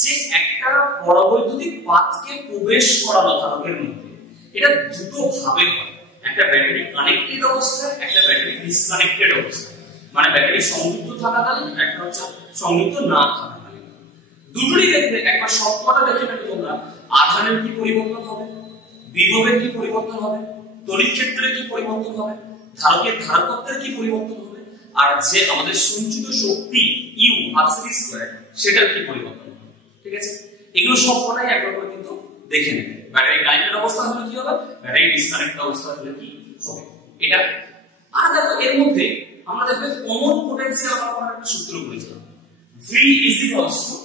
যে একটা পরাবৈদ্যুতিক পাতকে প্রবেশ করানো ধারকের মধ্যে, এটা দুটো ভাবে হয়, একটা ব্যাটারি কানেক্টেড অবস্থায়, একটা ব্যাটারি ডিসকানেক্টেড অবস্থায়, মানে ব্যাটারি সংযুক্ত থাকাকালীন, একটা হচ্ছে সংযুক্ত না থাকাকালীন। দুটোরই ক্ষেত্রে একবার সবকটা দেখে নেবে তোমরা, আধানের কি পরিবর্তন হবে, বিভবের কি পরিবর্তন হবে, তড়িৎ ক্ষেত্রের কি পরিবর্তন হবে, ধারকের ধারকত্বের কি পরিবর্তন হবে, আর যে আমাদের সঞ্চিত শক্তি ইউ হাফ সি স্কয়ার সেটার কি পরিবর্তন হবে। ঠিক আছে, এগুলো সবকটাই একবার করে কিন্তু দেখে নেবে। ব্যাটারি কানেক্টেড অবস্থা হলে কি হবে, ব্যাটারি ডিসকানেক্টেড অবস্থা হলে কি হবে, এটা। আর দেখো এর মধ্যে আমরা দেখবে কমন পোটেনশিয়াল আমরা একটা সূত্র বলেছিলাম, V is equals to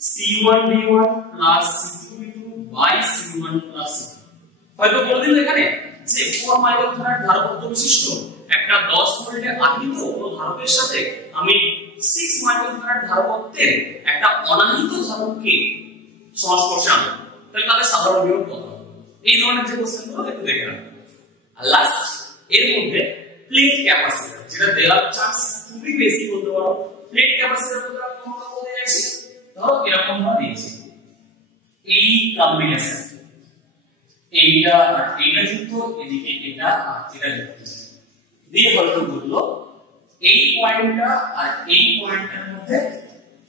C1 V1 plus C2 V2 by C1 plus C2। হয়তো বলে দিল এখানে যে 4 মাইক্রোফ্যারাড ধারকত্ব বিশিষ্ট একটা 10 ভোল্টে আহিত কোনো ধারকের সাথে আমি 6 মাইক্রোফ্যারাড ধারকত্বের একটা অনাহিত ধারককে সংস্পর্শে আনবো, তাহলে তাদের সাধারণ বিভব কত হবে। এই ধরনের যে কোশ্চেনগুলো একটু দেখে রাখো। আর লাস্ট এর মধ্যে প্লেট ক্যাপাসিটর, যেটা দেওয়ার চান্স খুবই বেশি বলতে পারো। প্লেট ক্যাপাসিটর বলতে আমরা বলতে যাচ্ছি, ধরো এরকম ভাবে দিয়েছি, এই কম্বিনেশন এইটা আর এইটা যুক্ত, এদিকে এটা আর এটা যুক্ত দিয়ে হয়তো বললো এই পয়েন্টটা আর এই পয়েন্টের মধ্যে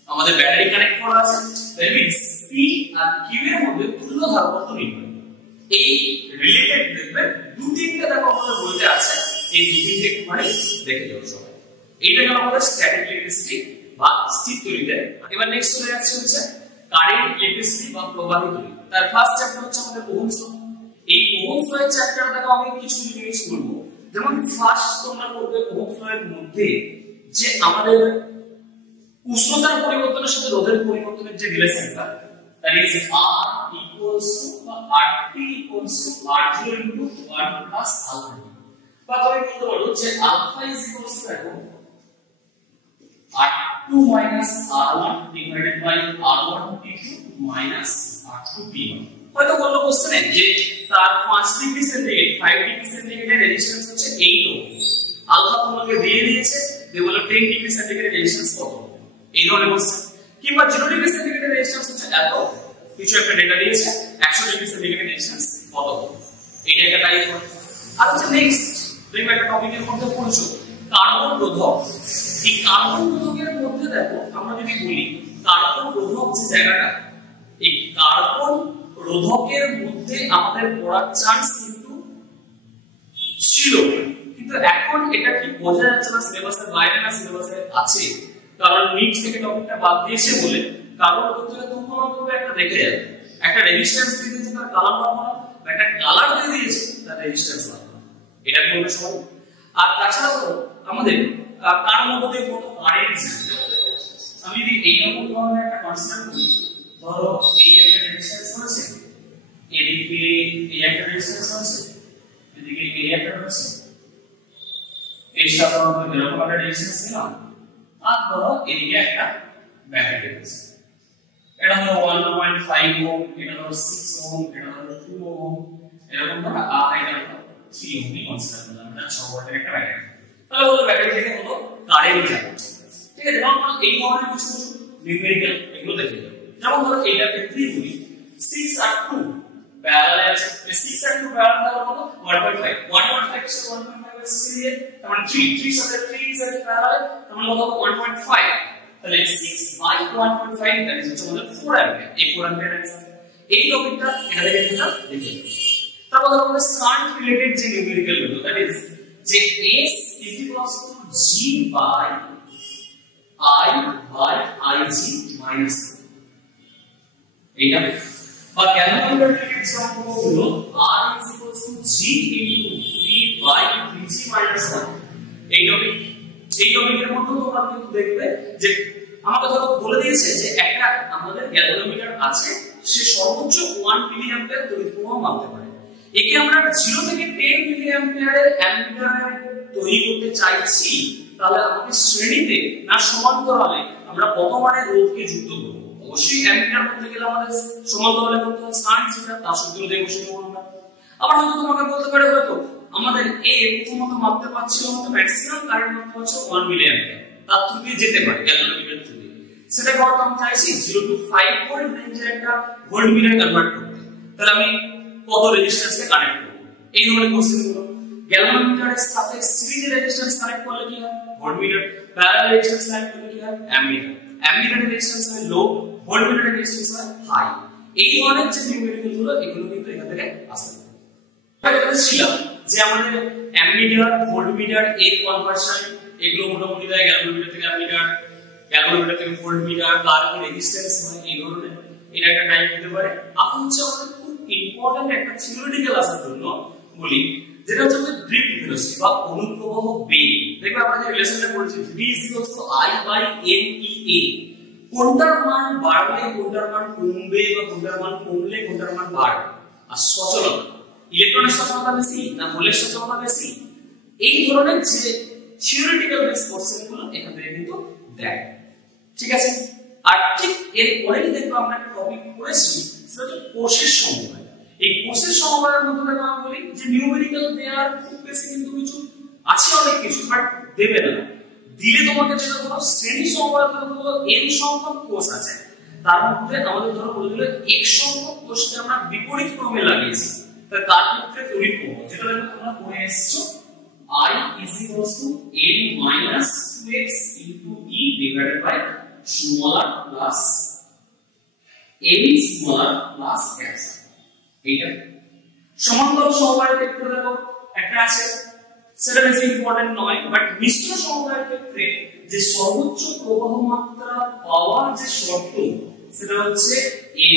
আমাদের ব্যাটারি কানেক্ট করা আছে, দ্যাট মিন্স P আর Q এর মধ্যে তুল্য ধারকত্ব নির্ণয়। এই রিলেটেড দেখবে দু তিনটে দেখো আমাদের বলতে আছে, এই দু তিনটে একটুখানি দেখে যাও সবাই। এইটা গেল আমাদের স্ট্যাটিক ইলেকট্রিসিটি বা স্থির তড়িৎ। এবার নেক্সট চলে যাচ্ছে হচ্ছে কারেন্ট ইলেকট্রিসিটি বা প্রবাহিত তড়িৎ। তার ফার্স্ট চ্যাপ্টার হচ্ছে আমাদের ওহমস ল। এই ওহমস ল এর চ্যাপ্টার দেখো আমি কিছু জিনিস বলবো, যেমন ফার্স্ট তোমরা পড়বে ওহমস ল এর মধ্যে যে আমাদের উষ্ণতার পরিবর্তনের সাথে রোধের পরিবর্তনের যে রিলেশনটা, that is R equals to RT equals to R0 into 1 plus alpha। বা তুমি বলতে পারো যে alpha is equals to R2 minus R1 divided by R1 T2 minus R2 T1। হয়তো বললো কোশ্চেনে যে তার 5 ডিগ্রি সেন্টিগ্রেড 5 ডিগ্রি সেন্টিগ্রেডের রেজিস্ট্যান্স হচ্ছে 8 ওহম, আলফা তোমাকে দিয়ে দিয়েছে যে বলে 10 ডিগ্রি সেন্টিগ্রেডের রেজিস্ট্যান্স কত, এই ধরনের কোশ্চেন। কিংবা 0 ডিগ্রি সেন্টিগ্রেডের রেজিস্ট্যান্স হচ্ছে এত, কিছু একটা ডেটা দিয়েছে 100 ডিগ্রি সেন্টিগ্রেডের রেজিস্ট্যান্স কত হবে, এটা একটা টাইপ হবে। আর হচ্ছে নেক্সট তুমি একটা টপিকের মধ্যে পড়ছো কার্বন রোধক। এই কার্বন রোধকের মধ্যে দেখো আমরা যদি বলি কার্বন রোধক যে জায়গাটা, এই কার্বন রোধকের মধ্যে আমাদের পড়ার চান্স কিন্তু ছিল, কিন্তু এখন এটা কি বোঝা যাচ্ছে না সিলেবাসের বাইরে না সিলেবাসে আছে, কারণ নিট থেকে টপিকটা বাদ দিয়েছে বলে কার্বন রোধকে তোমরা একটা দেখে যাবে, একটা রেজিস্ট্যান্স দিয়ে দিয়েছে তার কালার পাবো না, বা একটা কালার দিয়ে দিয়েছে তার রেজিস্ট্যান্স পাবো না, এটা করবে সবাই। আর তাছাড়া আমাদের কার মধ্যে দিয়ে কত কারেন্ট, আমি যদি এইরকম ধরনের একটা কনসিডার করি, ধরো এই একটা রেজিস্ট্যান্স আছে, এদিকে এই একটা রেজিস্ট্যান্স আছে, এদিকে এই একটা আছে, এর সাথে আমরা এরকম একটা রেজিস্ট্যান্স নিলাম, আর ধরো এদিকে একটা ব্যাটারি আছে, এটা হলো 1.5 ওহম, এটা হলো 6 ওহম, এটা হলো 2 ওহম, এরকম ধরো আর এটা হলো 3 ওহম নি কনসিডার করলাম, এটা 6 ভোল্টের একটা ব্যাটারি। তাহলে হলো ব্যাটারি থেকে হলো কারেন্ট যাবে। ঠিক আছে, যেমন এই ধরনের কিছু নিউমেরিক্যাল এগুলো দেখে যাবে। যেমন ধরো এইটা ক্ষেত্রেই বলি 6 আর 2 প্যারালাল আছে, 6 আর 2 প্যারালাল হলো কত 1.5, 1.5 এর সাথে 1.5 এর সিরিয়াল, তার 3 সাথে 3 এর সাথে প্যারালাল, তার মানে কত 1.5, তাহলে 6 বাই 1.5 দ্যাট ইজ আমাদের 4 অ্যাম্পিয়ার। এই 4 অ্যাম্পিয়ার आंसर। এই টপিকটা এটা থেকে তোমরা দেখে নাও। তারপর আমাদের শান্ট রিলেটেড যে নিউমেরিক্যাল ভ্যালু দ্যাট ইজ যে s g by I by Ig minus এইটা বা ক্যালকুলেটর রিলেটেড যে অঙ্ক হলো r g into v by vg minus 1 এই টপিকের মধ্যে তোমরা কিন্তু দেখবে যে আমাকে ধরো বলে দিয়েছে যে একটা আমাদের গ্যালভানোমিটার আছে সে সর্বোচ্চ 1 মিলি অ্যাম্পিয়ার তড়িৎ প্রবাহ মাপতে পারে। একে আমরা 0 থেকে 10 মিলি অ্যাম্পিয়ারের অ্যামিটার তৈরি করতে চাইছি, তাহলে আমাদের শ্রেণীতে না সমান্তরালে আমরা কত মানের রোধকে যুক্ত করব। অবশ্যই অ্যামিটার করতে গেলে আমাদের সমান্তরালে করতে হবে sin থিটা, তার সূত্র দিয়ে বসে নেব আমরা। আবার হয়তো তোমাকে বলতে পারে হয়তো আমাদের এ প্রথমত মাপতে পারছিল মতো ম্যাক্সিমাম কারেন্ট মাপতে পারছে 1 মিলি অ্যাম্পিয়ার, তার থ্রুতে যেতে পারে গ্যালভানোমিটার থ্রুতে। সেটা করতে আমি চাইছি 0 টু 5 ভোল্ট রেঞ্জের একটা ভোল্টমিটার কনভার্ট করতে, তাহলে আমি কত রেজিস্ট্যান্সকে কানেক্ট করব। এই ধরনের কোশ্চেন গুলো গ্যালভানোমিটারের সাথে সিরিজে রেজিস্ট্যান্স কানেক্ট করলে কি হয় ভোল্টমিটার, প্যারালাল রেজিস্ট্যান্স কানেক্ট করলে কি হয় অ্যামিটার, অ্যামিটারের রেজিস্ট্যান্স হয় লো, ভোল্টমিটারের রেজিস্ট্যান্স হয় হাই। এই ধরনের যে নিউমেরিক্যাল গুলো এগুলো কিন্তু এখান থেকে আসে। এটা ছিল যে আমাদের অ্যামিটার ভোল্টমিটার এর কনভার্সন এগুলো মোটামুটি দেয় গ্যালভানোমিটার থেকে অ্যামিটার, গ্যালভানোমিটার থেকে ভোল্টমিটার, কার কি রেজিস্ট্যান্স হয় এই ধরনের এটা একটা টাইপ দিতে পারে। আর হচ্ছে আমাদের খুব ইম্পর্টেন্ট একটা থিওরিটিক্যাল আসার জন্য বলি যেটা হচ্ছে ড্রিফট ভেলোসিটি বা অনুপ্রবাহ বেগ। দেখবে আমরা যে রিলেশনটা করেছি v i by NEA, কোনটার মান বাড়লে কোনটার মান কমবে বা কোনটার মান কমলে কোনটার মান বাড়বে। আর সচলতা, ইলেকট্রনের সচলতা বেশি না হোলের সচলতা বেশি, এই ধরনের যে থিওরিটিক্যাল বেস কোশ্চেনগুলো এখান থেকে কিন্তু দেয়। ঠিক আছে, আর ঠিক এর পরেই দেখবো আমরা একটা টপিক পড়েছি সেটা হচ্ছে কোষের সমবায়। এই কোষের সমবায়ের মধ্যে আমরা বলি যে নিউমেরিক্যাল দেয়ার খুব বেশি কিন্তু কিছু আছে, অনেক কিছু বাট দেবে না, দিলে তোমাকে যেটা ধরো শ্রেণী সমবায় ধরো n সংখ্যক কোষ আছে, তার মধ্যে আমাদের ধরো বলে দিল x সংখ্যক কোষকে আমরা বিপরীত ক্রমে লাগিয়েছি, তাই তার ক্ষেত্রে তড়িৎ প্রবাহ যেটা তোমরা পড়ে এসেছো I is equals to n minus 2x into e divided by smaller plus n smaller plus x। এইটা সমান্তরাল সমবায়ের ক্ষেত্রে দেখো একটা আছে, সেটা বেশি ইম্পর্টেন্ট নয়, বাট মিশ্র সমবায়ের ক্ষেত্রে যে সর্বোচ্চ প্রবাহ মাত্রা পাওয়ার যে শর্ত সেটা হচ্ছে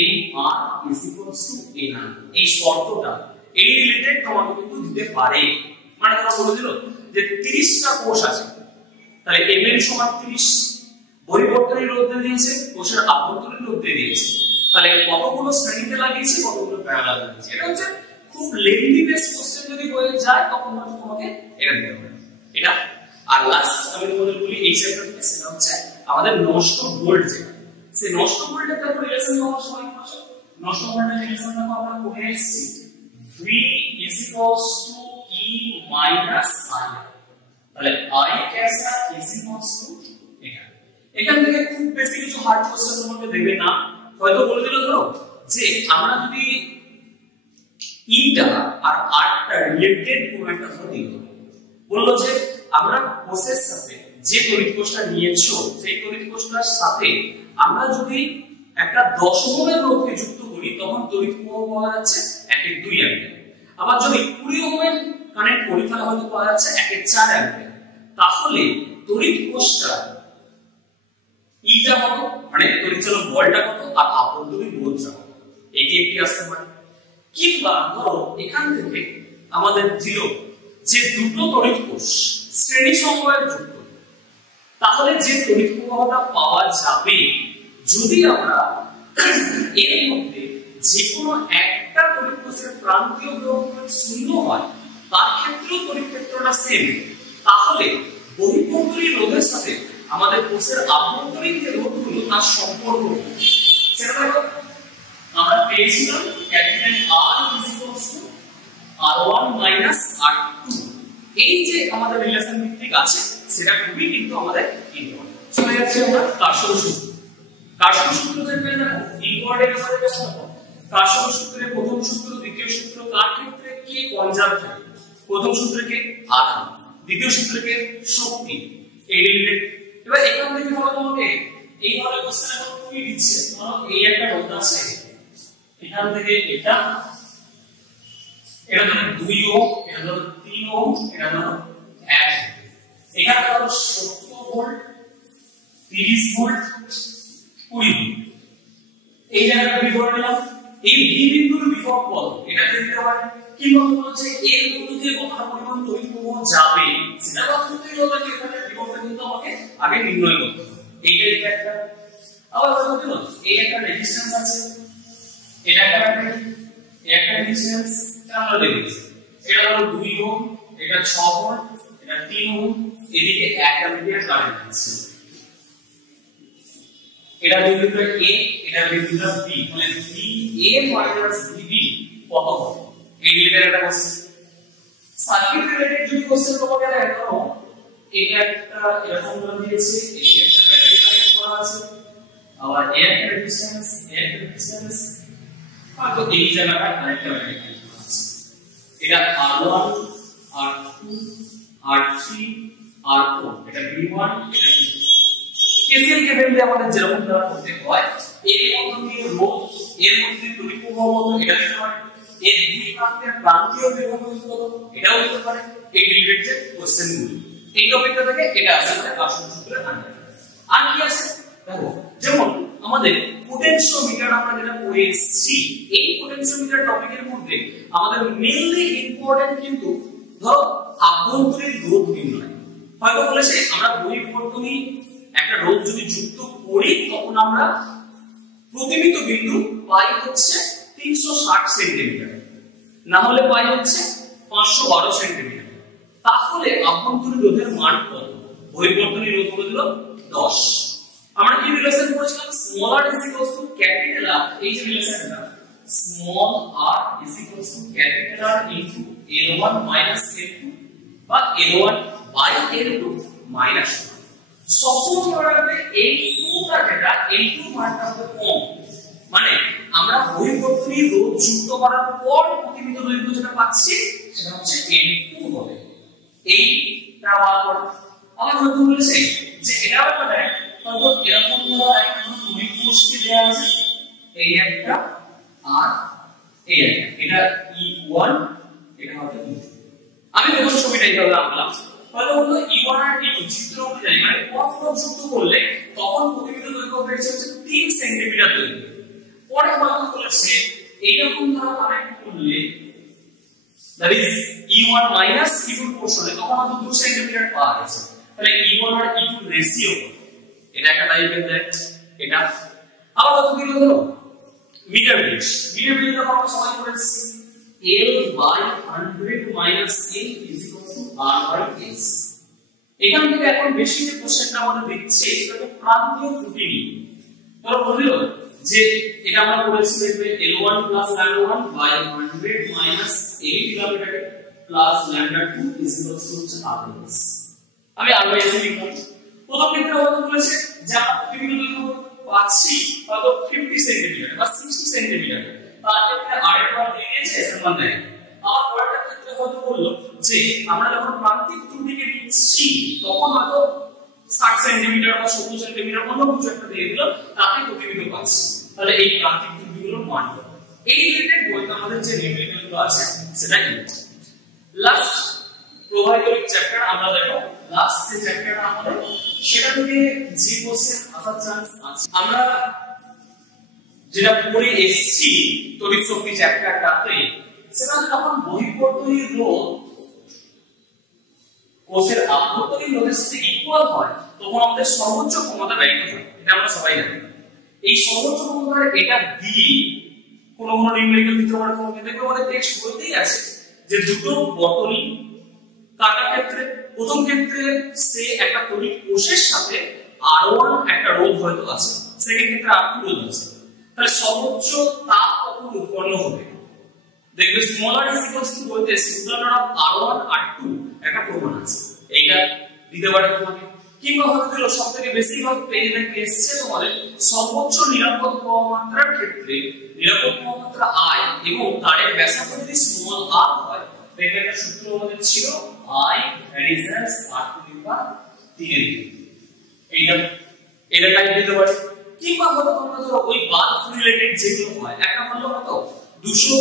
nr is equals to nr। এই শর্তটা এই রিলেটেড তোমাকে কিন্তু দিতে পারে। মানে তোমরা বলে দিল যে 30টা কোষ আছে, তাহলে mn সমান 30, পরিবর্তনের রোধ দিয়ে দিয়েছে, কোষের আভ্যন্তরীণ রোধ দিয়ে দিয়েছে, তাহলে কতগুলো শ্রেণীতে লাগিয়েছে কতগুলো প্যারালাল লাগিয়েছে। এটা হচ্ছে খুব লেন্থি বেস কোশ্চেন যদি হয়ে যায় তখন হয়তো তোমাকে এটা দিতে হবে এটা। আর লাস্ট আমি তোমাদের বলি এই চ্যাপ্টার থেকে, সেটা হচ্ছে আমাদের নষ্ট ভোল্ট যেটা, সেই নষ্ট ভোল্টের একটা রিলেশন হওয়ার সময় আছে, নষ্ট ভোল্টের রিলেশনটা আমরা পড়ে এসেছি v is equals to e minus i, তাহলে i ক্যাসা is equals to এটা। এখান থেকে খুব বেশি কিছু হার্ড কোশ্চেন তোমাকে দেবে না, হয়তো বলে দিল ধরো যে আমরা যদি ইটা আর আরটা রিলেটেড কোন একটা ধরো দিল, বললো যে আমরা কোষের সাথে যে তড়িৎ কোষটা নিয়েছো সেই তড়িৎ কোষটার সাথে আমরা যদি একটা 10 ওহমের রোধকে যুক্ত করি তখন তড়িৎ প্রবাহ পাওয়া যাচ্ছে 1/2 অ্যাম্পিয়ার। আবার যদি 20 ওহমের কানেক্ট করি তাহলে হয়তো পাওয়া যাচ্ছে 1/4 অ্যাম্পিয়ার। তাহলে তড়িৎ কোষটা ইটা কত, মানে তড়িৎচালক বলটা কত আর আভ্যন্তরীণ রোধটা কত, এটি একটি আসতে পারে। কিংবা ধরো এখান থেকে আমাদের দিল যে দুটো তড়িৎ কোষ শ্রেণী সমবায়ে যুক্ত, তাহলে যে তড়িৎ প্রবাহটা পাওয়া যাবে যদি আমরা এর মধ্যে যে কোনো একটা তড়িৎ কোষের প্রান্তীয় গ্রহণ শূন্য হয় তার ক্ষেত্রেও তড়িৎ ক্ষেত্রটা সেম, তাহলে বহিঃপ্রবাহী রোধের সাথে আমাদের কোষের আভ্যন্তরীণ যে রোধগুলো তার সম্পর্ক সেটা দেখো আমরা পেয়েছিলাম capital R is equals to R1 minus R2। এই যে আমাদের রিলেশন ভিত্তিক আছে সেটা খুবই কিন্তু আমাদের ইম্পর্টেন্ট। চলে যাচ্ছে আমরা কার্শফ সূত্র। কার্শফ সূত্র দেখবেন না ইম্পর্টেন্ট আমাদের কাছে। কার্শফ সূত্রের প্রথম সূত্র দ্বিতীয় সূত্র কার ক্ষেত্রে কে কনজার্ভ থাকে, প্রথম সূত্রে কে আধান, দ্বিতীয় সূত্রে কে শক্তি, এই রিলেটেড। এবার এখান থেকে বলো তোমাকে এই ধরনের কোশ্চেন কি দিচ্ছে, ধরো এই একটা রোধ আছে, এখান থেকে এটা এটা ধরো 2 ওহম, এটা ধরো 3 ওহম, এটা ধরো 1 ওহম। এখানে ধরো 70 ভোল্ট, 30 ভোল্ট, 20 ভোল্ট। এই জায়গাটা আমি ধরে নিলাম। এই বি বিন্দুর বিভব কত এটা দেখতে পারেন, কিংবা হচ্ছে এর মধ্যে দিয়ে কতটা পরিমাণ তড়িৎ প্রবাহ যাবে সেটা করতেই হলো যে এখানে বিভবটা কিন্তু আমাকে আগে নির্ণয় করতে হবে। এইটাই একটা। আবার বলতে হলো এই একটা রেজিস্ট্যান্স আছে, এটা একটা ব্যাটারি, এই একটা রেজিস্ট্যান্স আমরা দেখেছি, এটা হলো 2 ওহম, এটা 6 ভোল্ট, এটা 3 ওহম, এদিকে 1 অ্যাম্পিয়ার কারেন্ট আছে। এটা বিন্দুটা A, এটা বিন্দুটা B, মানে VA মাইনাস VB কত হবে এই রিলেটেড একটা কোশ্চেন। সার্কিট রিলেটেড যদি কোশ্চেন তোমাকে দেয়, ধরো এটা একটা এরকম বলে দিয়েছে, এই একটা ব্যাটারি কানেক্ট করা আছে, আবার এর একটা রেজিস্ট্যান্স, আর তো এই জায়গাটা আরেকটা ব্যাটারি কানেক্ট করা আছে। এটা R1, R2, R3, R4, এটা B1, এটা B2। কেসিএল কে বের আমাদের যেরকম দ্বারা করতে হয়, এর মধ্যে দিয়ে রোধ, এর মধ্যে তড়িৎ প্রবাহ কত এটা দিতে পারে, এর দুই প্রান্তের প্রান্তীয় বিভব কত এটাও দিতে পারে। এই রিলেটেড কোশ্চেন গুলো এই টপিকটা থেকে এটা আসলে আসল সূত্রে আনতে হবে। আর কি আছে দেখো, যেমন আমাদের পোটেনশিওমিটার আমরা যেটা পড়ে এসেছি, এই পোটেনশিওমিটার টপিকের মধ্যে আমাদের মেইনলি ইম্পর্টেন্ট কিন্তু ধরো আভ্যন্তরীণ রোধ নির্ণয়। হয়তো বলেছে আমরা বহির্বর্তনী একটা রোধ যদি যুক্ত করি তখন আমরা প্রতিমিত বিন্দু পাই হচ্ছে 360 সেন্টিমিটার, না হলে পাই হচ্ছে 512 সেন্টিমিটার। তাহলে আভ্যন্তরীণ রোধের মান কত? বহির্বর্তনী রোধ হলো 10। আমরা কি রিলেশন করেছিলাম? Small r is equals to capital R। এই যে রিলেশনটা, small r is equals to capital R into L1 minus L2 বা L1 বাই L2 মাইনাস 1। সবসময় মনে রাখবে এই 2টা যেটা, এই 2 মানটা হবে কম, মানে আমরা বহির্বর্তনী রোধ যুক্ত করার পর প্রতিমিত দৈর্ঘ্য যেটা পাচ্ছি সেটা হচ্ছে L2 হবে। এইটা বার করো। আবার হয়তো বলেছে যে এটা মানে হয়তো এরকম ধরো একটা তড়িৎ কোষকে দেয়া আছে, এই একটা আর এই একটা, এটা E1, এটা হবে E2। আমি প্রথম ছবিটা এইভাবে আঁকলাম, হয়তো হলো E1 আর E2 চিত্র অনুযায়ী মানে পরস্পর যুক্ত করলে তখন প্রতিমিত দৈর্ঘ্য পেয়েছে হচ্ছে 3 সেন্টিমিটার দৈর্ঘ্য। পরে হয়তো বলেছে এইরকম ধরো কানেক্ট করলে that is E1 minus E2 পোর্শনে তখন হয়তো 2 সেন্টিমিটার পাওয়া গেছে। তাহলে E1 আর E2 রেশিও এটা একটা টাইপের দেয় এটা। আবার কত কি হলো মিটার ব্রিজ, মিটার ব্রিজ যখন আমরা সবাই করেছি L by 100 minus L is equal to R by S। এখান থেকে এখন বেশি যে কোশ্চেনটা আমাদের দিচ্ছে সেটা তো প্রান্তীয় ত্রুটি নিয়ে। ধরো বললো যে এটা আমরা করেছি দেখবে L1 plus lambda1 by 100 minus A kilometre plus lambda2 is equal to RS। আমি RS লিখলাম। প্রথম ক্ষেত্রে হয়তো বলেছে যে আমরা প্রতিবিম্ব দৈর্ঘ্য পাচ্ছি হয়তো 50 সেন্টিমিটার বা 60 সেন্টিমিটার, তার ক্ষেত্রে R এর মান দিয়ে দিয়েছে, S এর মান দেয়। আবার পরেরটা ক্ষেত্রে হয়তো বললো যে আমরা যখন প্রান্তিক ত্রুটিকে নিচ্ছি তখন হয়তো 60 সেন্টিমিটার বা 70 সেন্টিমিটার অন্য কিছু একটা দিয়ে দিল, তাতে প্রতিবিম্ব পাচ্ছি। তাহলে এই প্রান্তিক ত্রুটিগুলোর মান কত? এই রিলেটেড বইতে আমাদের যে নিউমেরিক্যাল গুলো আছে সেটা কি লাস্ট প্রবাহিতরিক চ্যাপ্টার আমরা দেখো, লাস্ট যে চ্যাপ্টারটা আমাদের সেটা থেকে যে কোশ্চেন আসার চান্স আছে। আমরা যেটা পড়ে এসেছি তড়িৎ শক্তি চ্যাপ্টারটাতে, সেটা যখন বহির্বর্তনী রোধ কোষের আভ্যন্তরীণ রোধের সাথে ইকুয়াল হয় তখন আমাদের সর্বোচ্চ ক্ষমতা ব্যয় হয়। এটা আমরা সবাই জানি। এই সর্বোচ্চ ক্ষমতার এটা দিয়ে কোন নিউমেরিক্যাল দিতে পারে কোন দেখো আমাদের টেক্সট বলতেই আছে যে দুটো বর্তনী কাটার ক্ষেত্রে প্রথম ক্ষেত্রে সে একটা তড়িৎ কোষের সাথে R1 একটা রোধ হয়তো আছে, সেকেন্ড ক্ষেত্রে R2 রোধ আছে, তাহলে সর্বোচ্চ তাপ কখন উৎপন্ন হবে দেখবে small r is equals to বলতে সিঙ্গুলার অফ R1 R2 একটা প্রমাণ আছে, এইটা দিতে পারে তোমাকে। কিংবা হতে দিল সবথেকে বেশি ভাগ পেয়ে দেখে এসেছে তোমাদের সর্বোচ্চ নিরাপদ প্রমাত্রার ক্ষেত্রে নিরাপদ প্রমাত্রা I এবং তারের ব্যাসার্ধ যদি স্মল r হয় তাহলে একটা সূত্র আমাদের ছিল I radius r to the power 3 এর দিকে, এটা টাইপ দিতে পারে। কিংবা হয়তো তোমরা ধরো ওই বাল্ব রিলেটেড যেগুলো হয় একটা হলো হয়তো 200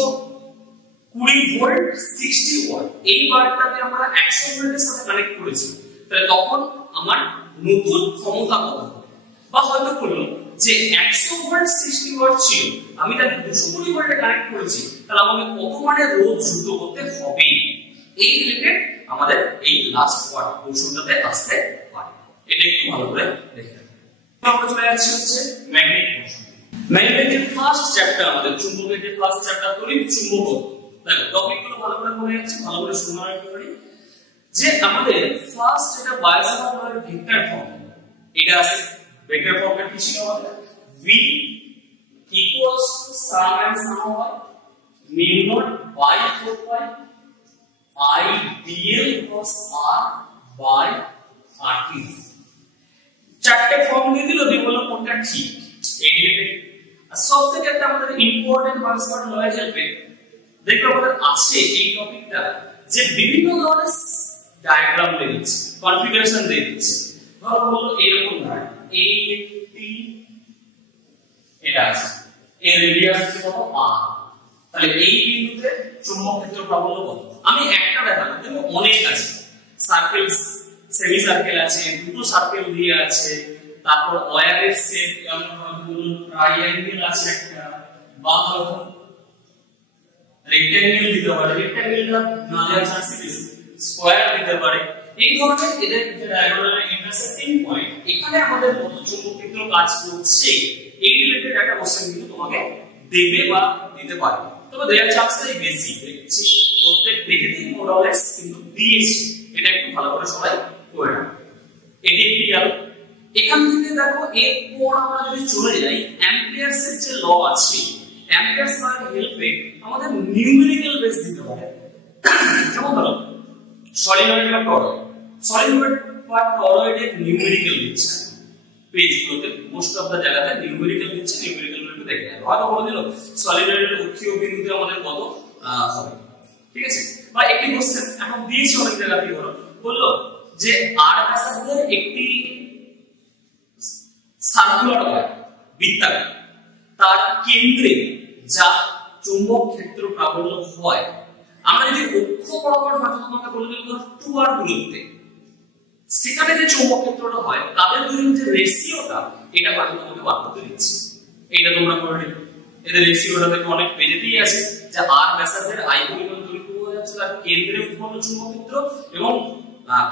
20 ভোল্ট 60 ওয়াট এই বারটাকে আমরা 100 ভোল্টের সাথে কানেক্ট করেছি, তাহলে তখন আমার নতুন ক্ষমতা কত হবে? বা হয়তো বললো যে 100 ভোল্ট 60 ওয়াট ছিল, আমি তাকে 220 ভোল্টে কানেক্ট করেছি, তাহলে আমাকে কত মানের রোধ যুক্ত করতে হবে? এই রিলেটেড আমাদের এই লাস্ট পার্ট পোরশনটাতে আসতে পারে। এটা একটু ভালো করে দেখে নেব। আমরা চলে যাচ্ছি হচ্ছে ম্যাগনেট পোরশন। ম্যাগনেটের ফার্স্ট চ্যাপ্টার আমাদের চুম্বকের যে ফার্স্ট চ্যাপ্টার তড়িৎ চুম্বকত্ব। দেখো টপিকগুলো ভালো করে মনে যাচ্ছে, ভালো করে শোনা রাখতে পারি যে আমাদের ফার্স্ট এটা বায়োসাভারের ভেক্টর ফর্ম। এটা আছে ভেক্টর ফর্মটা কি ছিল আমাদের? v equals to sum and sum of mu naught by 4 pi I dl cos r by rt। চারটে ফর্ম দিয়ে দিল, দিয়ে বললো কোনটা ঠিক এই রিলেটেড। আর সবথেকে একটা আমাদের ইম্পর্টেন্ট কনসেপ্ট নলেজ হেল্পে দেখো আমাদের আছে এই টপিকটা যে বিভিন্ন ধরনের ডায়াগ্রাম দিয়ে দিচ্ছে, কনফিগারেশন দিয়ে দিচ্ছে। ধরো বললো এরকম ধর এই একটি এটা আছে, এর রেডিয়াস হচ্ছে কত r, তাহলে এই বিন্দুতে চুম্বক ক্ষেত্র প্রাবল্য কত? আমি একটা দেখাবো, কিন্তু অনেক আছে। সার্কেল, সেমি সার্কেল আছে, দুটো সার্কেল দিয়ে আছে, তারপর ওয়্যারের শেপ যেমন বলুন ট্রায়াঙ্গেল আছে একটা, বা হয়তো রেক্ট্যাঙ্গেল দিতে পারে, রেক্ট্যাঙ্গেলটা না দেওয়ার চান্স বেশি, স্কয়ার দিতে পারে। এই ধরনের এদের যে ডায়াগোনাল ইন্টারসেক্টিং পয়েন্ট, এখানে আমাদের কত চুম্বক ক্ষেত্র কাজ করছে এই রিলেটেড একটা কোশ্চেন কিন্তু তোমাকে দেবে বা দিতে পারে। তবে দেওয়ার চান্সটাই বেশি, দেখছি প্রত্যেক পেজেতেই মোরালেস কিন্তু দিয়েছে। এটা একটু ভালো করে সবাই করে নাও। এটি একটি গেল। এখান থেকে দেখো এরপর আমরা যদি চলে যাই অ্যাম্পিয়ারস এর যে ল আছে, অ্যাম্পিয়ারস এর হেল্পে আমাদের নিউমেরিক্যাল বেস দিতে পারে। যেমন ধরো সলিনয়েড বা টরয়েড, সলিনয়েড বা টরয়েডের নিউমেরিক্যাল দিচ্ছে পেজগুলোতে, মোস্ট অফ দা জায়গাতে নিউমেরিক্যাল দিচ্ছে, নিউমেরিক্যাল গুলো দেখে যাবে। হয়তো বলে দিল সলিনয়েডের অক্ষীয় বিন্দুতে আমাদের কত হবে, ঠিক আছে? বা একটি কোশ্চেন এখন দিয়েছে অনেক জায়গাতে, ধরো বললো যে আর ব্যাসার্ধের একটি সার্কুলার ওয়্যার বৃত্তাকার, তার কেন্দ্রে যা চুম্বক ক্ষেত্র প্রাবল্য হয়, আমরা যদি অক্ষ বরাবর হয়তো তোমাকে বলে দিল 2r দূরত্বে, সেখানে যে চৌম্বক ক্ষেত্রটা হয় তাদের দুজনের যে রেশিওটা, এটা হয়তো তোমাকে বার করতে দিচ্ছে। এইটা তোমরা করে নিও, এদের রেশিওটা দেখো অনেক পেজেতেই আছে যে r ব্যাসার্ধের i পরিমাণ তড়িৎ প্রবাহ যাচ্ছে তার কেন্দ্রে উৎপন্ন চৌম্বক ক্ষেত্র, এবং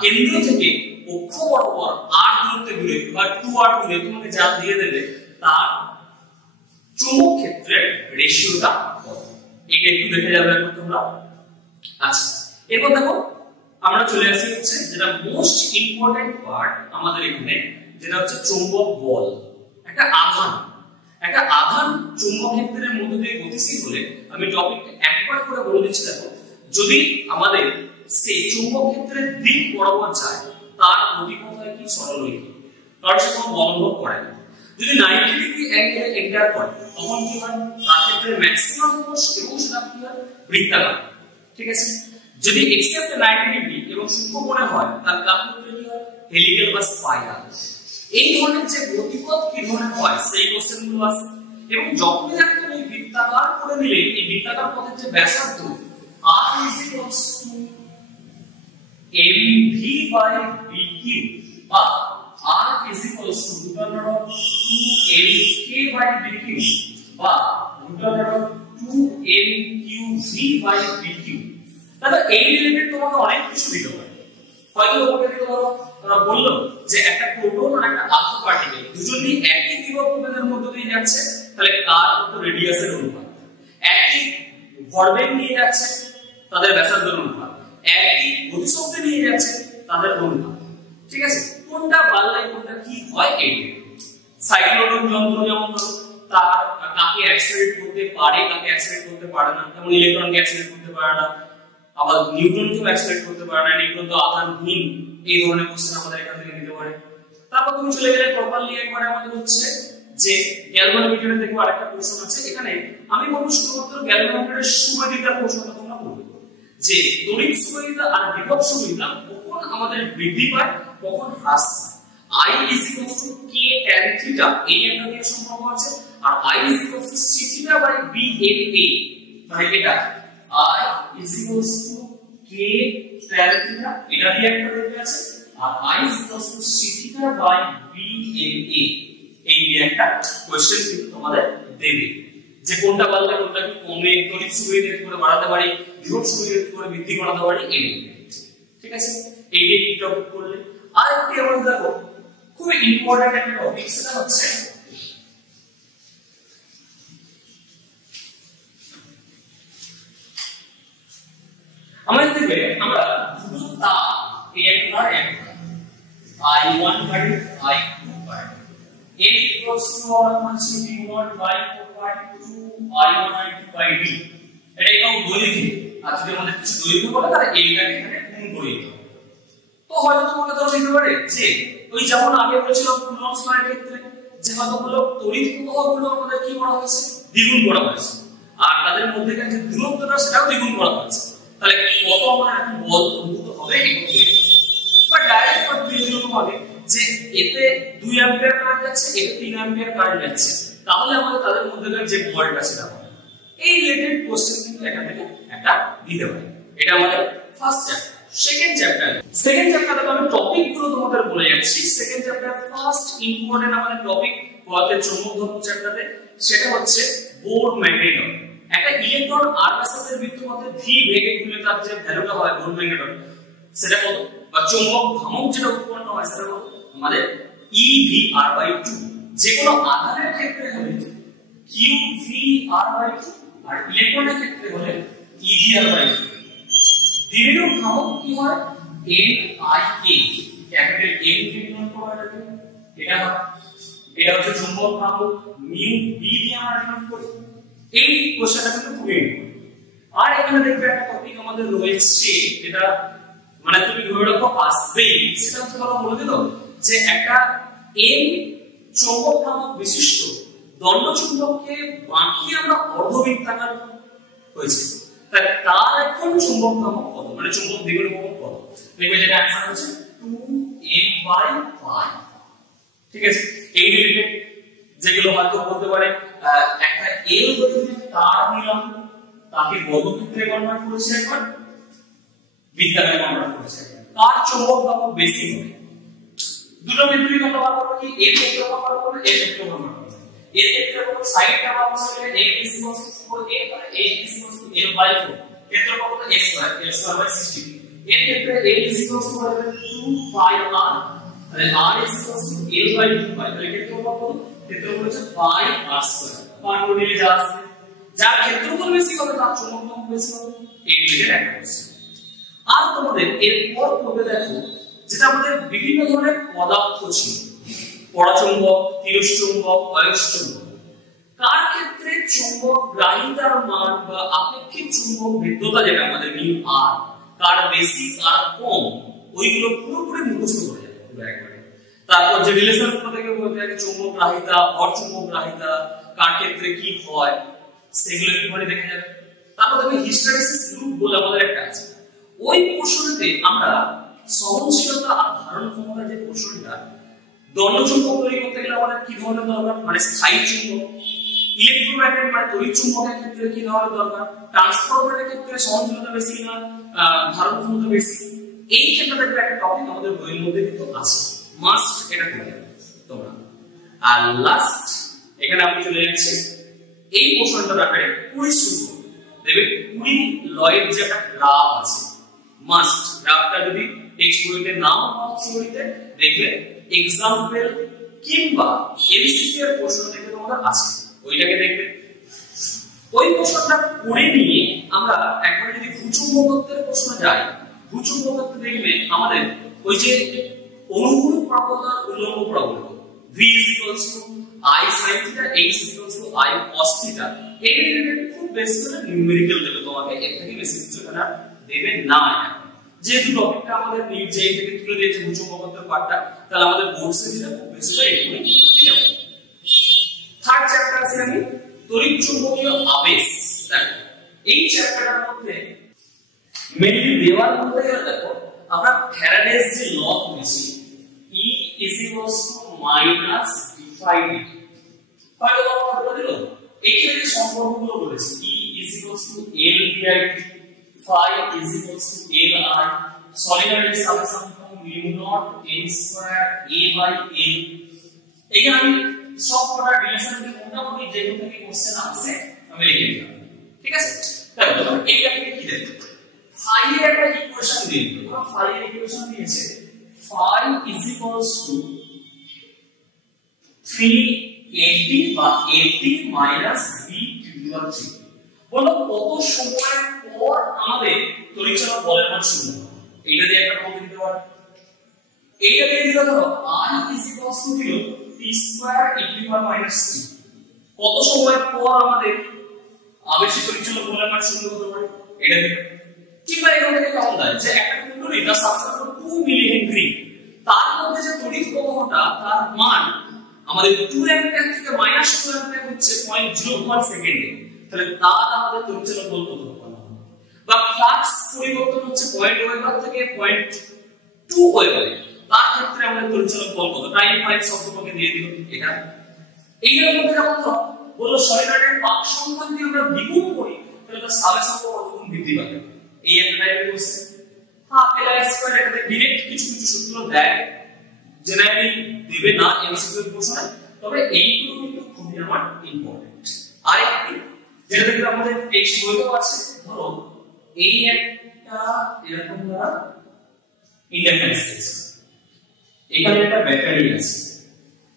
কেন্দ্র থেকে অক্ষ বরাবর r দূরত্বে দূরে বা 2r দূরে তোমাকে যা দিয়ে দেবে তার চৌম্বক ক্ষেত্রের রেশিওটা কত, এটা একটু দেখে যাবে এখন তোমরা। আচ্ছা, এরপর দেখো আমরা চলে আসি হচ্ছে যেটা মোস্ট ইম্পর্টেন্ট পার্ট আমাদের এখানে, যেটা হচ্ছে চৌম্বক বল। একটা আধান চৌম্বক ক্ষেত্রের মধ্যে দিয়ে গতিশীল হলে, আমি টপিকটা একবার করে বলে দিচ্ছি। দেখো যদি আমাদের সেই চৌম্বক ক্ষেত্রের দিক বরাবর যায়, তার গতিপথ হয় কি সরলরৈখিক, কারণ সে কোনো বল অনুভব করে না। যদি 90 ডিগ্রি অ্যাঙ্গেলে এন্টার করে তখন কি হয়, তার ক্ষেত্রে ম্যাক্সিমাম ফোর্স এবং সেটা কি হয় বৃত্তাকার, ঠিক আছে? যদি এক্সেপ্ট 90 ডিগ্রি এবং সূক্ষ্মকোণে হয়, তার ক্ষেত্রে কি হয় হেলিক্যাল বা স্পাইরাল। এই ধরনের যে গতিপথ কি ধরনের হয় সেই কোশ্চেনগুলো আসে। এবং যখনই একদম এই বৃত্তাকার করে নিলে, এই বৃত্তাকার পথের যে ব্যাসার্ধ r equals to mv by bq বা r is equals to √2mk by bq বা √2mqv by bq। তাহলে এই রিলেটেড তোমাকে অনেক কিছু দিতে পারে। হয়তো তোমাকে বললো যে একটা প্রোটন আর একটা আলফা পার্টিকেল দুজনেই একই বিভব প্রভেদের মধ্য দিয়ে যাচ্ছে, তাহলে কার কত রেডিয়াসের অনুপাত, একই ভরবেগ নিয়ে যাচ্ছে তাদের ব্যাসার্ধের অনুপাত, একই গতিশক্তি নিয়ে যাচ্ছে তাদের অনুপাত, ঠিক আছে? কোনটা বাড়লে কোনটা কি হয় এই সাইক্লোট্রন যন্ত্র যেমন তার কাকে অ্যাক্সিলারেট করতে পারে, কাকে অ্যাক্সিলারেট করতে পারে না, যেমন ইলেকট্রনকে অ্যাক্সিলারেট করতে পারে না, আবার নিউট্রনকেও অ্যাক্সিলারেট করতে পারে না, নিউট্রন তো আধানহীন। এই ধরনের কোশ্চেন আমাদের এখান থেকে নিতে পারে। তারপর তুমি চলে গেলে প্রপারলি একবারে আমাদের হচ্ছে যে গ্যালভানোমিটারের দেখো আরেকটা প্রশ্ন আছে। এখানে আমি বলবো শুধুমাত্র গ্যালভানোমিটারের সুবিধার প্রশ্নটা তোমরা পড়বে, যে তড়িৎ সুবিধা আর বিভব সুবিধা কখন আমাদের বৃদ্ধি পায় কখন হ্রাস পায়। I is equal to k tan theta, এই একটা দিয়ে সম্পর্ক আছে, আর I is equal to c theta by b a a, মানে এটা I is equals to k tan theta, এটা দিয়ে একটা দেখতে আছে, আর I is equals to c theta by b n a, এই দিয়ে একটা কোশ্চেন কিন্তু তোমাদের দেবে যে কোনটা বললে কোনটা কি কমে তড়িৎ সুবিধা করে বাড়াতে পারি, বিভব সুবিধা করে বৃদ্ধি করাতে পারি, এই ঠিক আছে। এই দিয়ে কি টপিক করলে আর একটি আমরা দেখো খুব ইম্পর্টেন্ট একটা টপিক, সেটা হচ্ছে আমাদের দেখবে আমরা দুটো তার একটা I1 current I2 current F equals to our function V1 by 4.2 I1 I2 by D, এটা একদম দৈর্ঘ্য, আর যদি আমাদের কিছু দৈর্ঘ্য বলে তাহলে এইটাকে এখানে গুণ করে দিতে হবে। তো হয়তো তোমাকে তো দিতে পারে যে ওই যেমন আগে বলেছিলাম কুলম্বস লয়ের ক্ষেত্রে যে কতগুলো তড়িৎ প্রবাহগুলো আমাদের কি করা হয়েছে, দ্বিগুণ করা হয়েছে, আর তাদের মধ্যেকার যে দূরত্বটা সেটাও দ্বিগুণ করা হয়েছে, তাহলে কত আমরা এখন বল অনুভূত হবে একত্রে। বাট ডাইরেক্ট কত দিয়ে দিল তোমাকে যে এতে 2 অ্যাম্পিয়ার কারেন্ট যাচ্ছে, এতে 3 অ্যাম্পিয়ার কারেন্ট যাচ্ছে, তাহলে আমাদের তাদের মধ্যেকার যে বলটা সেটা হবে। এই রিলেটেড কোশ্চেন কিন্তু এখান থেকে একটা দিতে পারে। এটা আমাদের ফার্স্ট চ্যাপ্টার। সেকেন্ড চ্যাপ্টারে আমি টপিক গুলো তোমাদের বলে যাচ্ছি। সেকেন্ড চ্যাপ্টার ফার্স্ট ইম্পর্টেন্ট আমাদের টপিক পদার্থের চৌম্বক ধর্ম চ্যাপ্টারে, সেটা হচ্ছে বোর ম্যাগনেটন। একটা ইলেকট্রন আর এর বৃত্তপথে v বেগে ঘুরলে তার যে ভ্যালুটা হয় বোর ম্যাগনেটন সেটা কত, বা চৌম্বক ভ্রামক যেটা উৎপন্ন হয় সেটা কত, আমাদের EVR/2। যে কোনো আধানের ক্ষেত্রে হলে QVR/2 আর ইলেকট্রনের ক্ষেত্রে হলে EVR/2। দ্বিমেরু ভ্রামক কি হয় NIA, ক্যাপিটাল N দিয়ে ডিনোট করা হয়, এটা হয়, এটা হচ্ছে চৌম্বক ভ্রামক মিউ B দিয়ে আমরা ডিনোট করি। এই কোশ্চেনটা কিন্তু খুবই ইম্পর্টেন্ট। আর এখানে দেখবে একটা টপিক আমাদের রয়েছে যেটা মানে তুমি ধরে রাখো আসবেই, সেটা হচ্ছে বলা বলে দিল যে একটা M চৌম্বক ভ্রামক বিশিষ্ট দণ্ড চুম্বককে বাঁকিয়ে আমরা অর্ধবৃত্তাকার হয়েছে, তার এখন চুম্বক ভ্রামক কত, মানে চুম্বক দ্বিমেরু ভ্রামক কত, দেখবে যেটা आंसर হচ্ছে 2m/5। ঠিক আছে। এই রিলেটেড যেগুলো হয়তো বলতে পারে একটা L দৈর্ঘ্যের তার নিলাম, তাকে বর্গক্ষেত্রে কনভার্ট করেছে একবার, বৃত্তাকারে কনভার্ট করেছে, তার চৌম্বক ভ্রামক বেশি হবে। দুটো বিপরীত আমরা বার করব কি, এর ক্ষেত্রে কনভার্ট করব, এর ক্ষেত্রে কনভার্ট করব। এর ক্ষেত্রে কোন সাইডটা আমরা বললে a is equal to 4a R a is equal to l/4, ক্ষেত্রফল কত x স্কয়ার, l/60। এর ক্ষেত্রে a is equal to 2 pi r R r is equal to l/2 pi, তাহলে ক্ষেত্রফল কত, ক্ষেত্রফল হচ্ছে pi r স্কয়ার। মান করে নিলে যা আসবে, যার ক্ষেত্রফল বেশি হবে তার চৌম্বক ভ্রামক বেশি হবে, এই রিলেটেড একটা কোশ্চেন। আর তোমাদের এরপর পড়বে দেখো যেটা আমাদের বিভিন্ন ধরনের পদার্থ ছিল, পরাচুম্বক, তিরস্চুম্বক, অয়স্চুম্বক, কার ক্ষেত্রে চুম্বক গ্রাহিতার মান বা আপেক্ষিক চুম্বক ভেদ্যতা যেটা আমাদের মিউ আর, কার বেশি কার কম, ওইগুলো পুরোপুরি মুখস্থ করে যাবে পুরো একবারে। তারপর যে রিলেশন গুলো থেকে বলতে থাকে চুম্বক গ্রাহিতা, অচুম্বক গ্রাহিতা, কার ক্ষেত্রে কি হয় সেগুলো কিভাবে দেখে যাবে। তারপর দেখবে হিস্টেরেসিস লুপ বলে আমাদের একটা আছে, ওই পোর্শনেতে আমরা সহনশীলতা আর ধারণ ক্ষমতা যে পোর্শনটা, দণ্ড চুম্বক তৈরি করতে গেলে আমাদের কি ধরনের দরকার, মানে স্থায়ী চুম্বক, ইলেকট্রোম্যাগনেট মানে তড়িৎ চুম্বকের ক্ষেত্রে কি ধরনের দরকার, ট্রান্সফরমারের ক্ষেত্রে সহনশীলতা বেশি না ধারণ ক্ষমতা বেশি, এই ক্ষেত্রে দেখবে একটা টপিক আমাদের বইয়ের মধ্যে কিন্তু আছে, মাস্ট এটা করে তোমরা। আর লাস্ট এখানে আমি চলে যাচ্ছি এই পোর্শনটার আকারে 20 শুরু দেখবে 20 লয়ের যে একটা গ্রাফ আছে, মাস্ট গ্রাফটা যদি টেক্সট বইতে নাও পাও থিওরিতে দেখবে এক্সাম্পল কিংবা এমসিকিউ এর প্রশ্ন থেকে তোমাদের আছে, ওইটাকে দেখবে। ওই প্রশ্নটা করে নিয়ে আমরা একবার যদি ভূচুম্বকত্বের প্রশ্ন যাই, ভূচুম্বকত্ব দেখবে আমাদের ওই যে অনুভূমিক প্রবলতা আর উল্লম্ব প্রবলতা v I sin theta, h I cos theta, এই রিলেটেড খুব বেসিক একটা নিউমেরিক্যাল দেবে তোমাকে, এর থেকে বেশি কিছু এখানে দেবে না। যেহেতু টপিকটা আমাদের যেই থেকে তুলে দিয়েছে ভূচুম্বকত্বের পার্টটা, তাহলে আমাদের বোর্ডসে যেটা খুব বেশিটা এখানে দিতে হবে। থার্ড চ্যাপ্টার আছে আমি তড়িৎ চুম্বকীয় আবেশ। এই চ্যাপ্টারের মধ্যে মেইনলি দেওয়ার মধ্যে গেলে দেখো আমরা ফ্যারাডেস যে ল পড়েছি E is equals to minus d phi dt, হয়তো তোমরা বলে দিল এইখানে যে সম্পর্কগুলো বলেছি E is equals to L by phi is equals to L r সলিডের substance mu naught n square a by n এখানে আমি সব কটা রিলেশনকে মোটামুটি যেগুলো থেকে কোশ্চেন আসছে আমি লিখে দিলাম ঠিক আছে তাহলে এইটাকে কি দেব phi এর একটা ইকুয়েশন দিয়ে দিই তোমরা phi এর ইকুয়েশন দিয়েছে phi is equals to 380 বা 80 minus b to the power 3 বলো কত সময় পর আমাদের তড়িৎচলক বলের মান শূন্য হবে এইটা দিয়ে একটা কত দিতে পারো এইটা দিয়ে দিলে ধরো r is equals to t square e to the power minus 3 কত সময় পর আমাদের আবেশিক তড়িৎচলক বলের মান শূন্য হতে পারে এটা দিয়ে কিংবা এখান থেকে কেমন যায় যে একটা কুণ্ডলী তার সাবস্টেন্স 2 মিলি হেনরি তার মধ্যে যে তড়িৎ প্রবাহটা তার মান আমাদের 2 অ্যাম্পিয়ার থেকে -2 অ্যাম্পিয়ার হচ্ছে 0.01 সেকেন্ডে তাহলে তার আমাদের তড়িৎচলক বল কত হবে বা ফ্লাক্স পরিবর্তন হচ্ছে 0.1 ওয়েবার থেকে 0.2 ওয়েবারে তার ক্ষেত্রে আমাদের তড়িৎচলক বল কত টাইম ফাইভ শব্দ তোমাকে দিয়ে দিল এটা এইটার মধ্যে যখন বললো সলিডের পাক সংখ্যা যদি আমরা দ্বিগুণ করি তাহলে তার সাবেশন কতগুণ বৃদ্ধি পাবে এই একটা টাইপের কোশ্চেন হাফ এল আর স্কয়ার এটাতে ডাইরেক্ট কিছু কিছু সূত্র দেয় জেনারেলি দিবে না এমসিকিউ প্রশ্নে তবে এইগুলো কিন্তু খুবই আমার ইম্পর্টেন্ট আরেকটি যেটা দেখতে আমাদের টেক্সট বইতেও আছে ধরো এই একটা এরকম ধরা ইন্ডাকট্যান্স আছে এখানে একটা ব্যাটারি আছে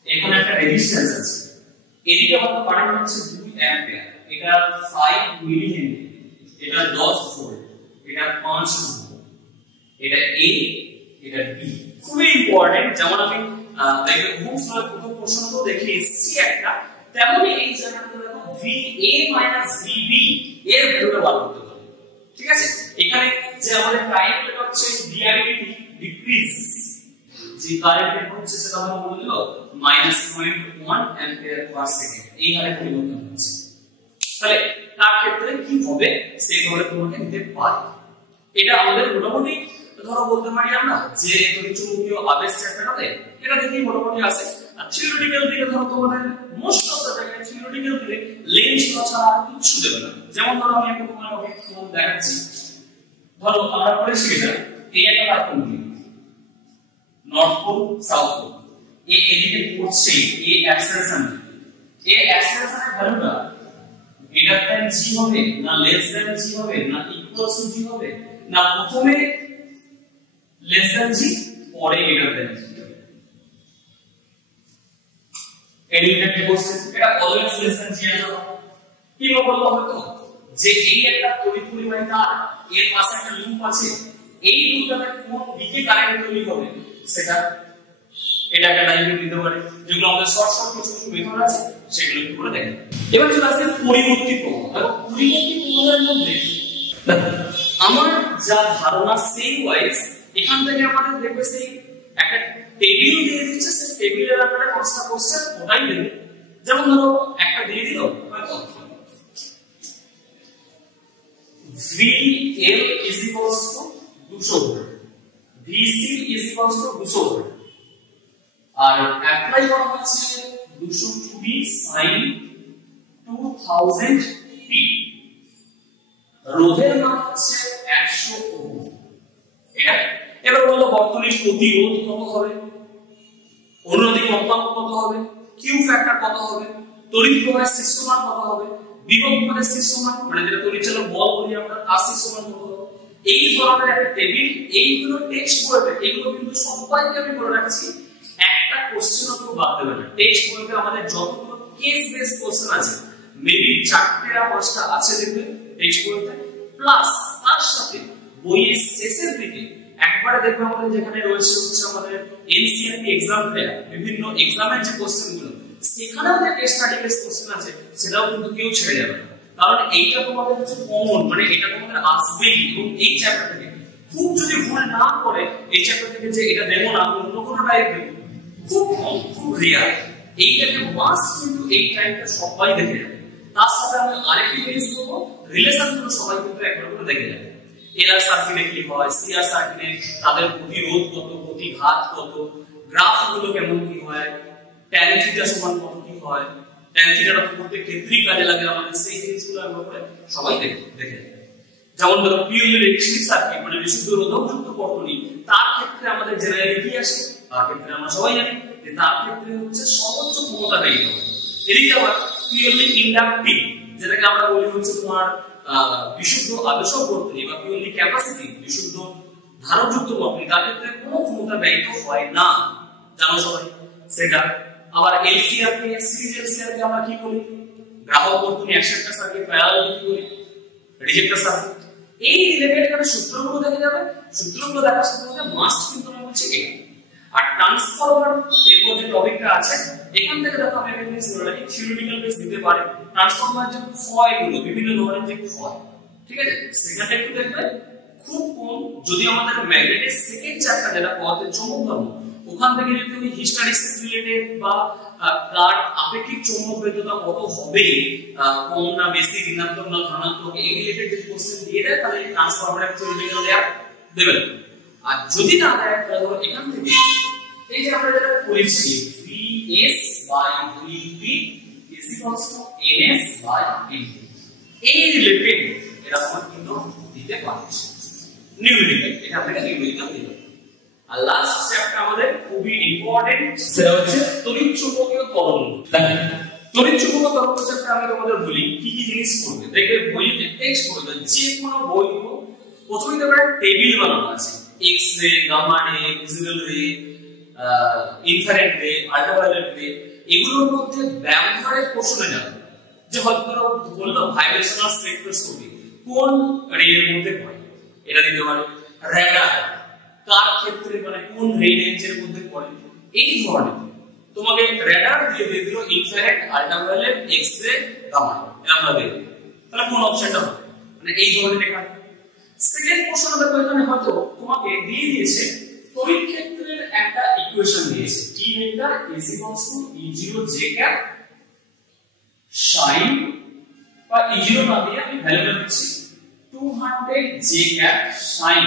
এখানে একটা রেজিস্ট্যান্স আছে এদিকে আমাদের কারেন্ট হচ্ছে 2 অ্যাম্পিয়ার এটা 5 মিলি হেনরি এটা 10 ভোল্ট এটা 5 ওহম এটা A এটা B খুবই ইম্পর্টেন্ট যেমন আমি দেখবে বুকস এর প্রথম প্রশ্নটা দেখে এসেছি একটা তেমনি এই জায়গাটা দেখো VA VB এর ভ্যালুটা বার করতে হবে ঠিক আছে এখানে যে আমাদের কারেন্টটা হচ্ছে ডিআইডিটি ডিক্রিজ যে কারেন্ট হচ্ছে সেটা আমরা বলে দিল -0.1 অ্যাম্পিয়ার পার সেকেন্ড এই হারে পরিবর্তন হচ্ছে তাহলে তার ক্ষেত্রে কি হবে সেইভাবে তোমাকে নিতে পারি এটা আমাদের মোটামুটি ধরো বলতে পারি আমরা যে তড়িৎচুম্বকীয় আবেশ চ্যাপ্টারটাতে এটা দেখেই মোটামুটি আছে আর থিওরিটিক্যাল দিকে ধরো তোমাদের মোস্ট অফ দ্য জায়গায় থিওরিটিক্যাল দিকে লেন্স ছাড়া আর কিছু দেবে না যেমন ধরো আমি একটা তোমাকে ফোন দেখাচ্ছি ধরো আমরা পড়েছি এটা এই একটা cartoon north pole south pole এই এদিকে পড়ছে এই অ্যাক্সেলারেশন এর ভ্যালুটা গ্রেটার দ্যান জি হবে না লেস দ্যান জি হবে না ইকুয়ালস টু জি হবে না প্রথমে লেস দ্যান জি পরে গ্রেটার দ্যান জি এলিমেন্টারি কোশ্চেন এটা অলওয়েজ লেস দ্যান জি আসবে কি বলবো হয়তো যে এই একটা তড়িৎ পরিবাহী তার এর পাশে একটা লুপ আছে এই লুপটাতে কোন দিকে কারেন্ট তৈরি হবে সেটা এটা একটা ডায়াগ্রাম দিতে পারে যেগুলো আমাদের শর্ট কিছু মেথড আছে সেগুলো একটু করে দেখেন এবার চলে আসছে পরিবর্তী প্রবাহ এবং পরিবর্তী প্রবাহের মধ্যে আমার যা ধারণা সেই ওয়াইজ এখান থেকে আমাদের দেখবে সেই একটা টেবিল দিয়ে দিচ্ছে সেই টেবিলের আকারে পাঁচটা কোশ্চেন ওটাই দেবে যেমন ধরো একটা দিয়ে দিল VL is equals to 200 volt VC is equals to 200 volt আর অ্যাপ্লাই করা হচ্ছে 220 sin 2000 t রোধের মান হচ্ছে 100 ওহম এটা এবার বললো বর্তনীর প্রতিরোধ কত হবে অনুনাদিক কম্পাঙ্ক কত হবে কিউ ফ্যাক্টর কত হবে তড়িৎ প্রবাহের শীর্ষ মান কত হবে বিভব পদের শীর্ষ মান মানে যেটা তড়িৎচালক বল বলি আমরা তার শীর্ষ মান কত হবে এই ধরনের একটা টেবিল এইগুলো টেক্সট বইতে এগুলো কিন্তু সবাইকে আমি বলে রাখছি একটা কোশ্চেনও কেউ বাদ দেবে না টেক্সট বইতে আমাদের যতগুলো কেস বেস কোশ্চেন আছে মেবি 4টা 5টা আছে দেখবে টেক্সট বইতে প্লাস তার সাথে বইয়ের শেষের দিকে একবারে দেখবে আমাদের যেখানে রয়েছে হচ্ছে আমাদের এনসিইআরটি एग्जाम প্লেয়ার বিভিন্ন एग्जामेর যে কোশ্চেনগুলো সেখানেও যে কেস স্টাডি বেস কোশ্চেন আছে সেটাও কিন্তু কেউ ছেড়ে যাবে না কারণ এইটা তোমাদের হচ্ছে কমন মানে এটা তোমাদের আসবেই এবং এই চ্যাপ্টার থেকে খুব যদি ভুল না করে এই চ্যাপ্টার থেকে যে এটা দেবো না অন্য কোনো টাইপ দেবো খুব কম খুব রিয়ার এইটাকে মাস্ট কিন্তু এই টাইপটা সবাই দেখে যাবে তার সাথে আমি আরেকটি জিনিস দেবো রিলেশনগুলো সবাই কিন্তু একবার করে দেখে যাবে এলআর সার্কিটে কি হয় সিআর সার্কিটে তাদের প্রতিরোধ কত প্রতিঘাত কত গ্রাফগুলো কেমন কি হয় ট্যান থিটা সমান কত কি হয় tan থিটাটা তো প্রত্যেক ক্ষেত্রেই কাজে লাগে আমাদের, সেই জিনিসগুলো আমরা করে সবাই দেখে যেমন ধরো পিএলএর ইলেকট্রিক সার্কিট মানে বিশুদ্ধ রোধকযুক্ত বর্তনী, তার ক্ষেত্রে আমাদের জেনারেলি কি আসে, তার ক্ষেত্রে আমরা সবাই জানি যে তার ক্ষেত্রে হচ্ছে সর্বোচ্চ ক্ষমতা ব্যয়িত হয়। এদিকে আবার পিএলএ ইন্ডাকটিভ, যেটাকে আমরা বলি হচ্ছে তোমার বিশুদ্ধ আবেশক বর্তনী বা পিএলএ ক্যাপাসিটি, বিশুদ্ধ ধারকযুক্ত বর্তনী, তার ক্ষেত্রে কোনো ক্ষমতা ব্যয়িত হয় না, জানো সবাই সেটা। আবার এলসিআর কে, সিরিজ এলসিআর কে আমরা কি বলি, গ্রাহক বর্তনী, একসাথে সার্কিট, প্যারালাল কি বলি, রিজেক্টর সার্কিট। এই রিলেটেড এখানে সূত্রগুলো দেখে যাবে, সূত্রগুলো দেখার সাথে সাথে মাস্ট কিন্তু আমরা বলছি এটা। আর ট্রান্সফরমার এরপর যে টপিকটা আছে, এখান থেকে দেখো আমি একটা জিনিস বলে রাখি, থিওরিটিক্যাল বেস দিতে পারে ট্রান্সফরমার যে ক্ষয়গুলো, বিভিন্ন ধরনের যে ক্ষয়, ঠিক আছে, সেখানে একটু দেখবে খুব কম। যদি আমাদের ম্যাগনেটের সেকেন্ড চ্যাপ্টার যেটা পদার্থের চৌম্বক ধর্ম, ওখান থেকে যদি তুমি হিস্টেরিসিস রিলেটেড বা কার আপেক্ষিক চৌম্বক ভেদ্যতা কত হবে, কম না বেশি, ঋণাত্মক না ধনাত্মক, এই রিলেটেড যদি কোশ্চেন দিয়ে দেয় তাহলে ট্রান্সফরমারের থিওরিটিক্যাল দেয়া দেবে। আর যদি না দেয় তাহলে ধরো এখান থেকে এই যে আমরা যেটা করেছি Vs by Vp is equals to Ns by Np, এই রিলেটেড এটা আমরা কিন্তু দিতে পারছি নিউমেরিক্যাল, এটা আপনাকে নিউমেরিক্যাল দিবে। আর লাস্ট চ্যাপ্টার আমাদের খুবই ইম্পর্টেন্ট, সেটা হচ্ছে তড়িৎচুম্বকীয় তরঙ্গ। দেখেন তড়িৎচুম্বকীয় তরঙ্গ চ্যাপ্টার আমি তোমাদের বলি কি কি জিনিস করবে, দেখবে বইতে টেক্সট পড়বে, যে কোনো বই প্রথমে দেখবে টেবিল বানানো আছে, এক্স রে, গামা রে, ভিজিবল রে, ইনফ্রারেড রে, আল্ট্রাভায়োলেট রে, এগুলোর মধ্যে ব্যবহারের প্রশ্নে যাবে। যে হয়তো ধরো বললো ভাইব্রেশনাল স্পেকট্রোস্কোপি কোন রে এর মধ্যে পড়ে, এটা দিতে পারে। রাডার কার ক্ষেত্রে মানে কোন রে রেঞ্জের মধ্যে পড়ে, এই ধরনের তোমাকে রাডার দিয়ে দিল infrared, ultraviolet, X ray, gamma, আমরা দেব, তাহলে কোন অপশনটা হবে, মানে এই ধরনের এখানে। সেকেন্ড কোশ্চেন দেখো এখানে হয়তো তোমাকে দিয়ে দিয়েছে তড়িৎ ক্ষেত্রের একটা ইকুয়েশন দিয়েছে, E vector is equals to E0 j cap sin, বা E0 না দিয়ে আমি ভ্যালুটা দিচ্ছি 200 j cap sin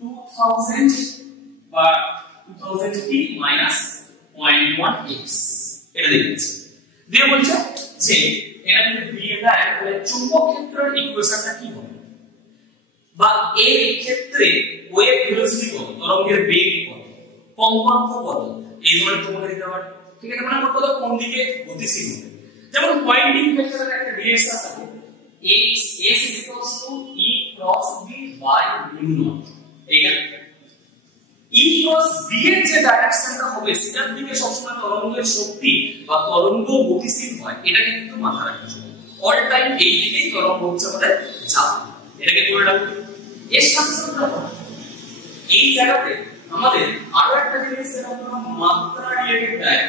2000 বা 2000 t minus 0.1x, এটা দিয়েছে। দিয়ে বলছে যে এটা যদি দিয়ে দেয় তাহলে চুম্বক ক্ষেত্রের ইকুয়েশনটা কি হবে, বা এই ক্ষেত্রে ওয়েভ ভেলোসিটি কত, তরঙ্গের বেগ কত, কম্পাঙ্ক কত, এই ধরনের তোমাকে দিতে পারে। ঠিক আছে, মানে কত কোন দিকে গতিশীল হবে। যেমন পয়েন্টিং ভেক্টরের একটা ডিরেকশন থাকে x s e cross b by mu naught, এইখানে e cross b এর যে ডাইরেকশনটা হবে সেটার দিকে সবসময় তরঙ্গের শক্তি বা তরঙ্গ গতিশীল হয়, এটা কিন্তু মাথায় রাখতে হবে। অল টাইম এই দিকেই তরঙ্গ হচ্ছে আমাদের চাপ, এটাকে করে রাখতে। এর সাথে সাথে এই জায়গাতে আমাদের আরো একটা জিনিস যেটা আমরা মাত্রা রিলেটেড দেয়,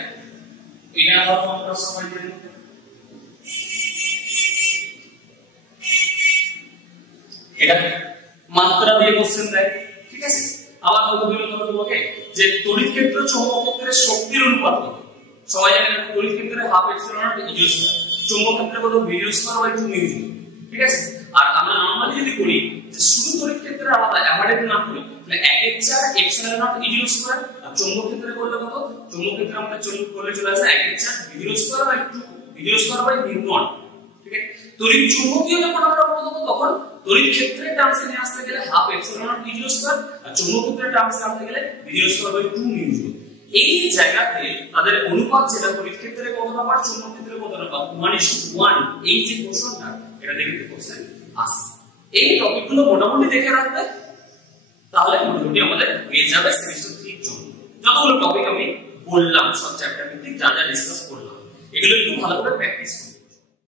এটা ধরো আমরা সবাই জানি এটা মাত্রা দিয়ে কোশ্চেন দেয়, ঠিক আছে। আবার হয়তো বিভিন্ন ধরনের তোমাকে যে তড়িৎ ক্ষেত্র চৌম্বক ক্ষেত্রের শক্তির অনুপাত কত, সবাই জানেন তড়িৎ ক্ষেত্রে half epsilon naught U square, চৌম্বক ক্ষেত্রে কত ভিউ স্কয়ার বাই 2 মিউ, ঠিক আছে। আর আমরা নরমালি যদি করি যে শুধু তড়িৎ ক্ষেত্রে আলাদা এভারেজ না করি তাহলে 1/4 এপসিলন নট ইউ স্কয়ার, আর চৌম্বক ক্ষেত্রে করলে কত, চৌম্বক ক্ষেত্রে আমরা করলে চলে আসে 1/4 view square by 2 view square by mu naught, ঠিক আছে। তড়িৎ চুম্বকীয় যখন আমরা বলবো তখন তড়িৎ ক্ষেত্রের টার্মসে নিয়ে আসতে গেলে half epsilon naught U square, আর চৌম্বক ক্ষেত্রের টার্মসে আনতে গেলে ভিউ স্কয়ার বাই 2 মিউ। এই জায়গাতে তাদের অনুপাত যেটা তড়িৎ ক্ষেত্রে কতটা পার, চৌম্বক ক্ষেত্রে কতটা পার, 1:1, এই যে কোশ্চেনটা এটা দেখতে কোশ্চেন আসে। এই টপিকগুলো মোটামুটি দেখে রাখবে তাহলে মোটামুটি আমাদের হয়ে যাবে সেমিস্টার 3 এর জন্য। যতগুলো টপিক আমি বললাম সব চ্যাপ্টার ভিত্তিক যা যা ডিসকাস করলাম এগুলো একটু ভালো করে প্র্যাকটিস করুন।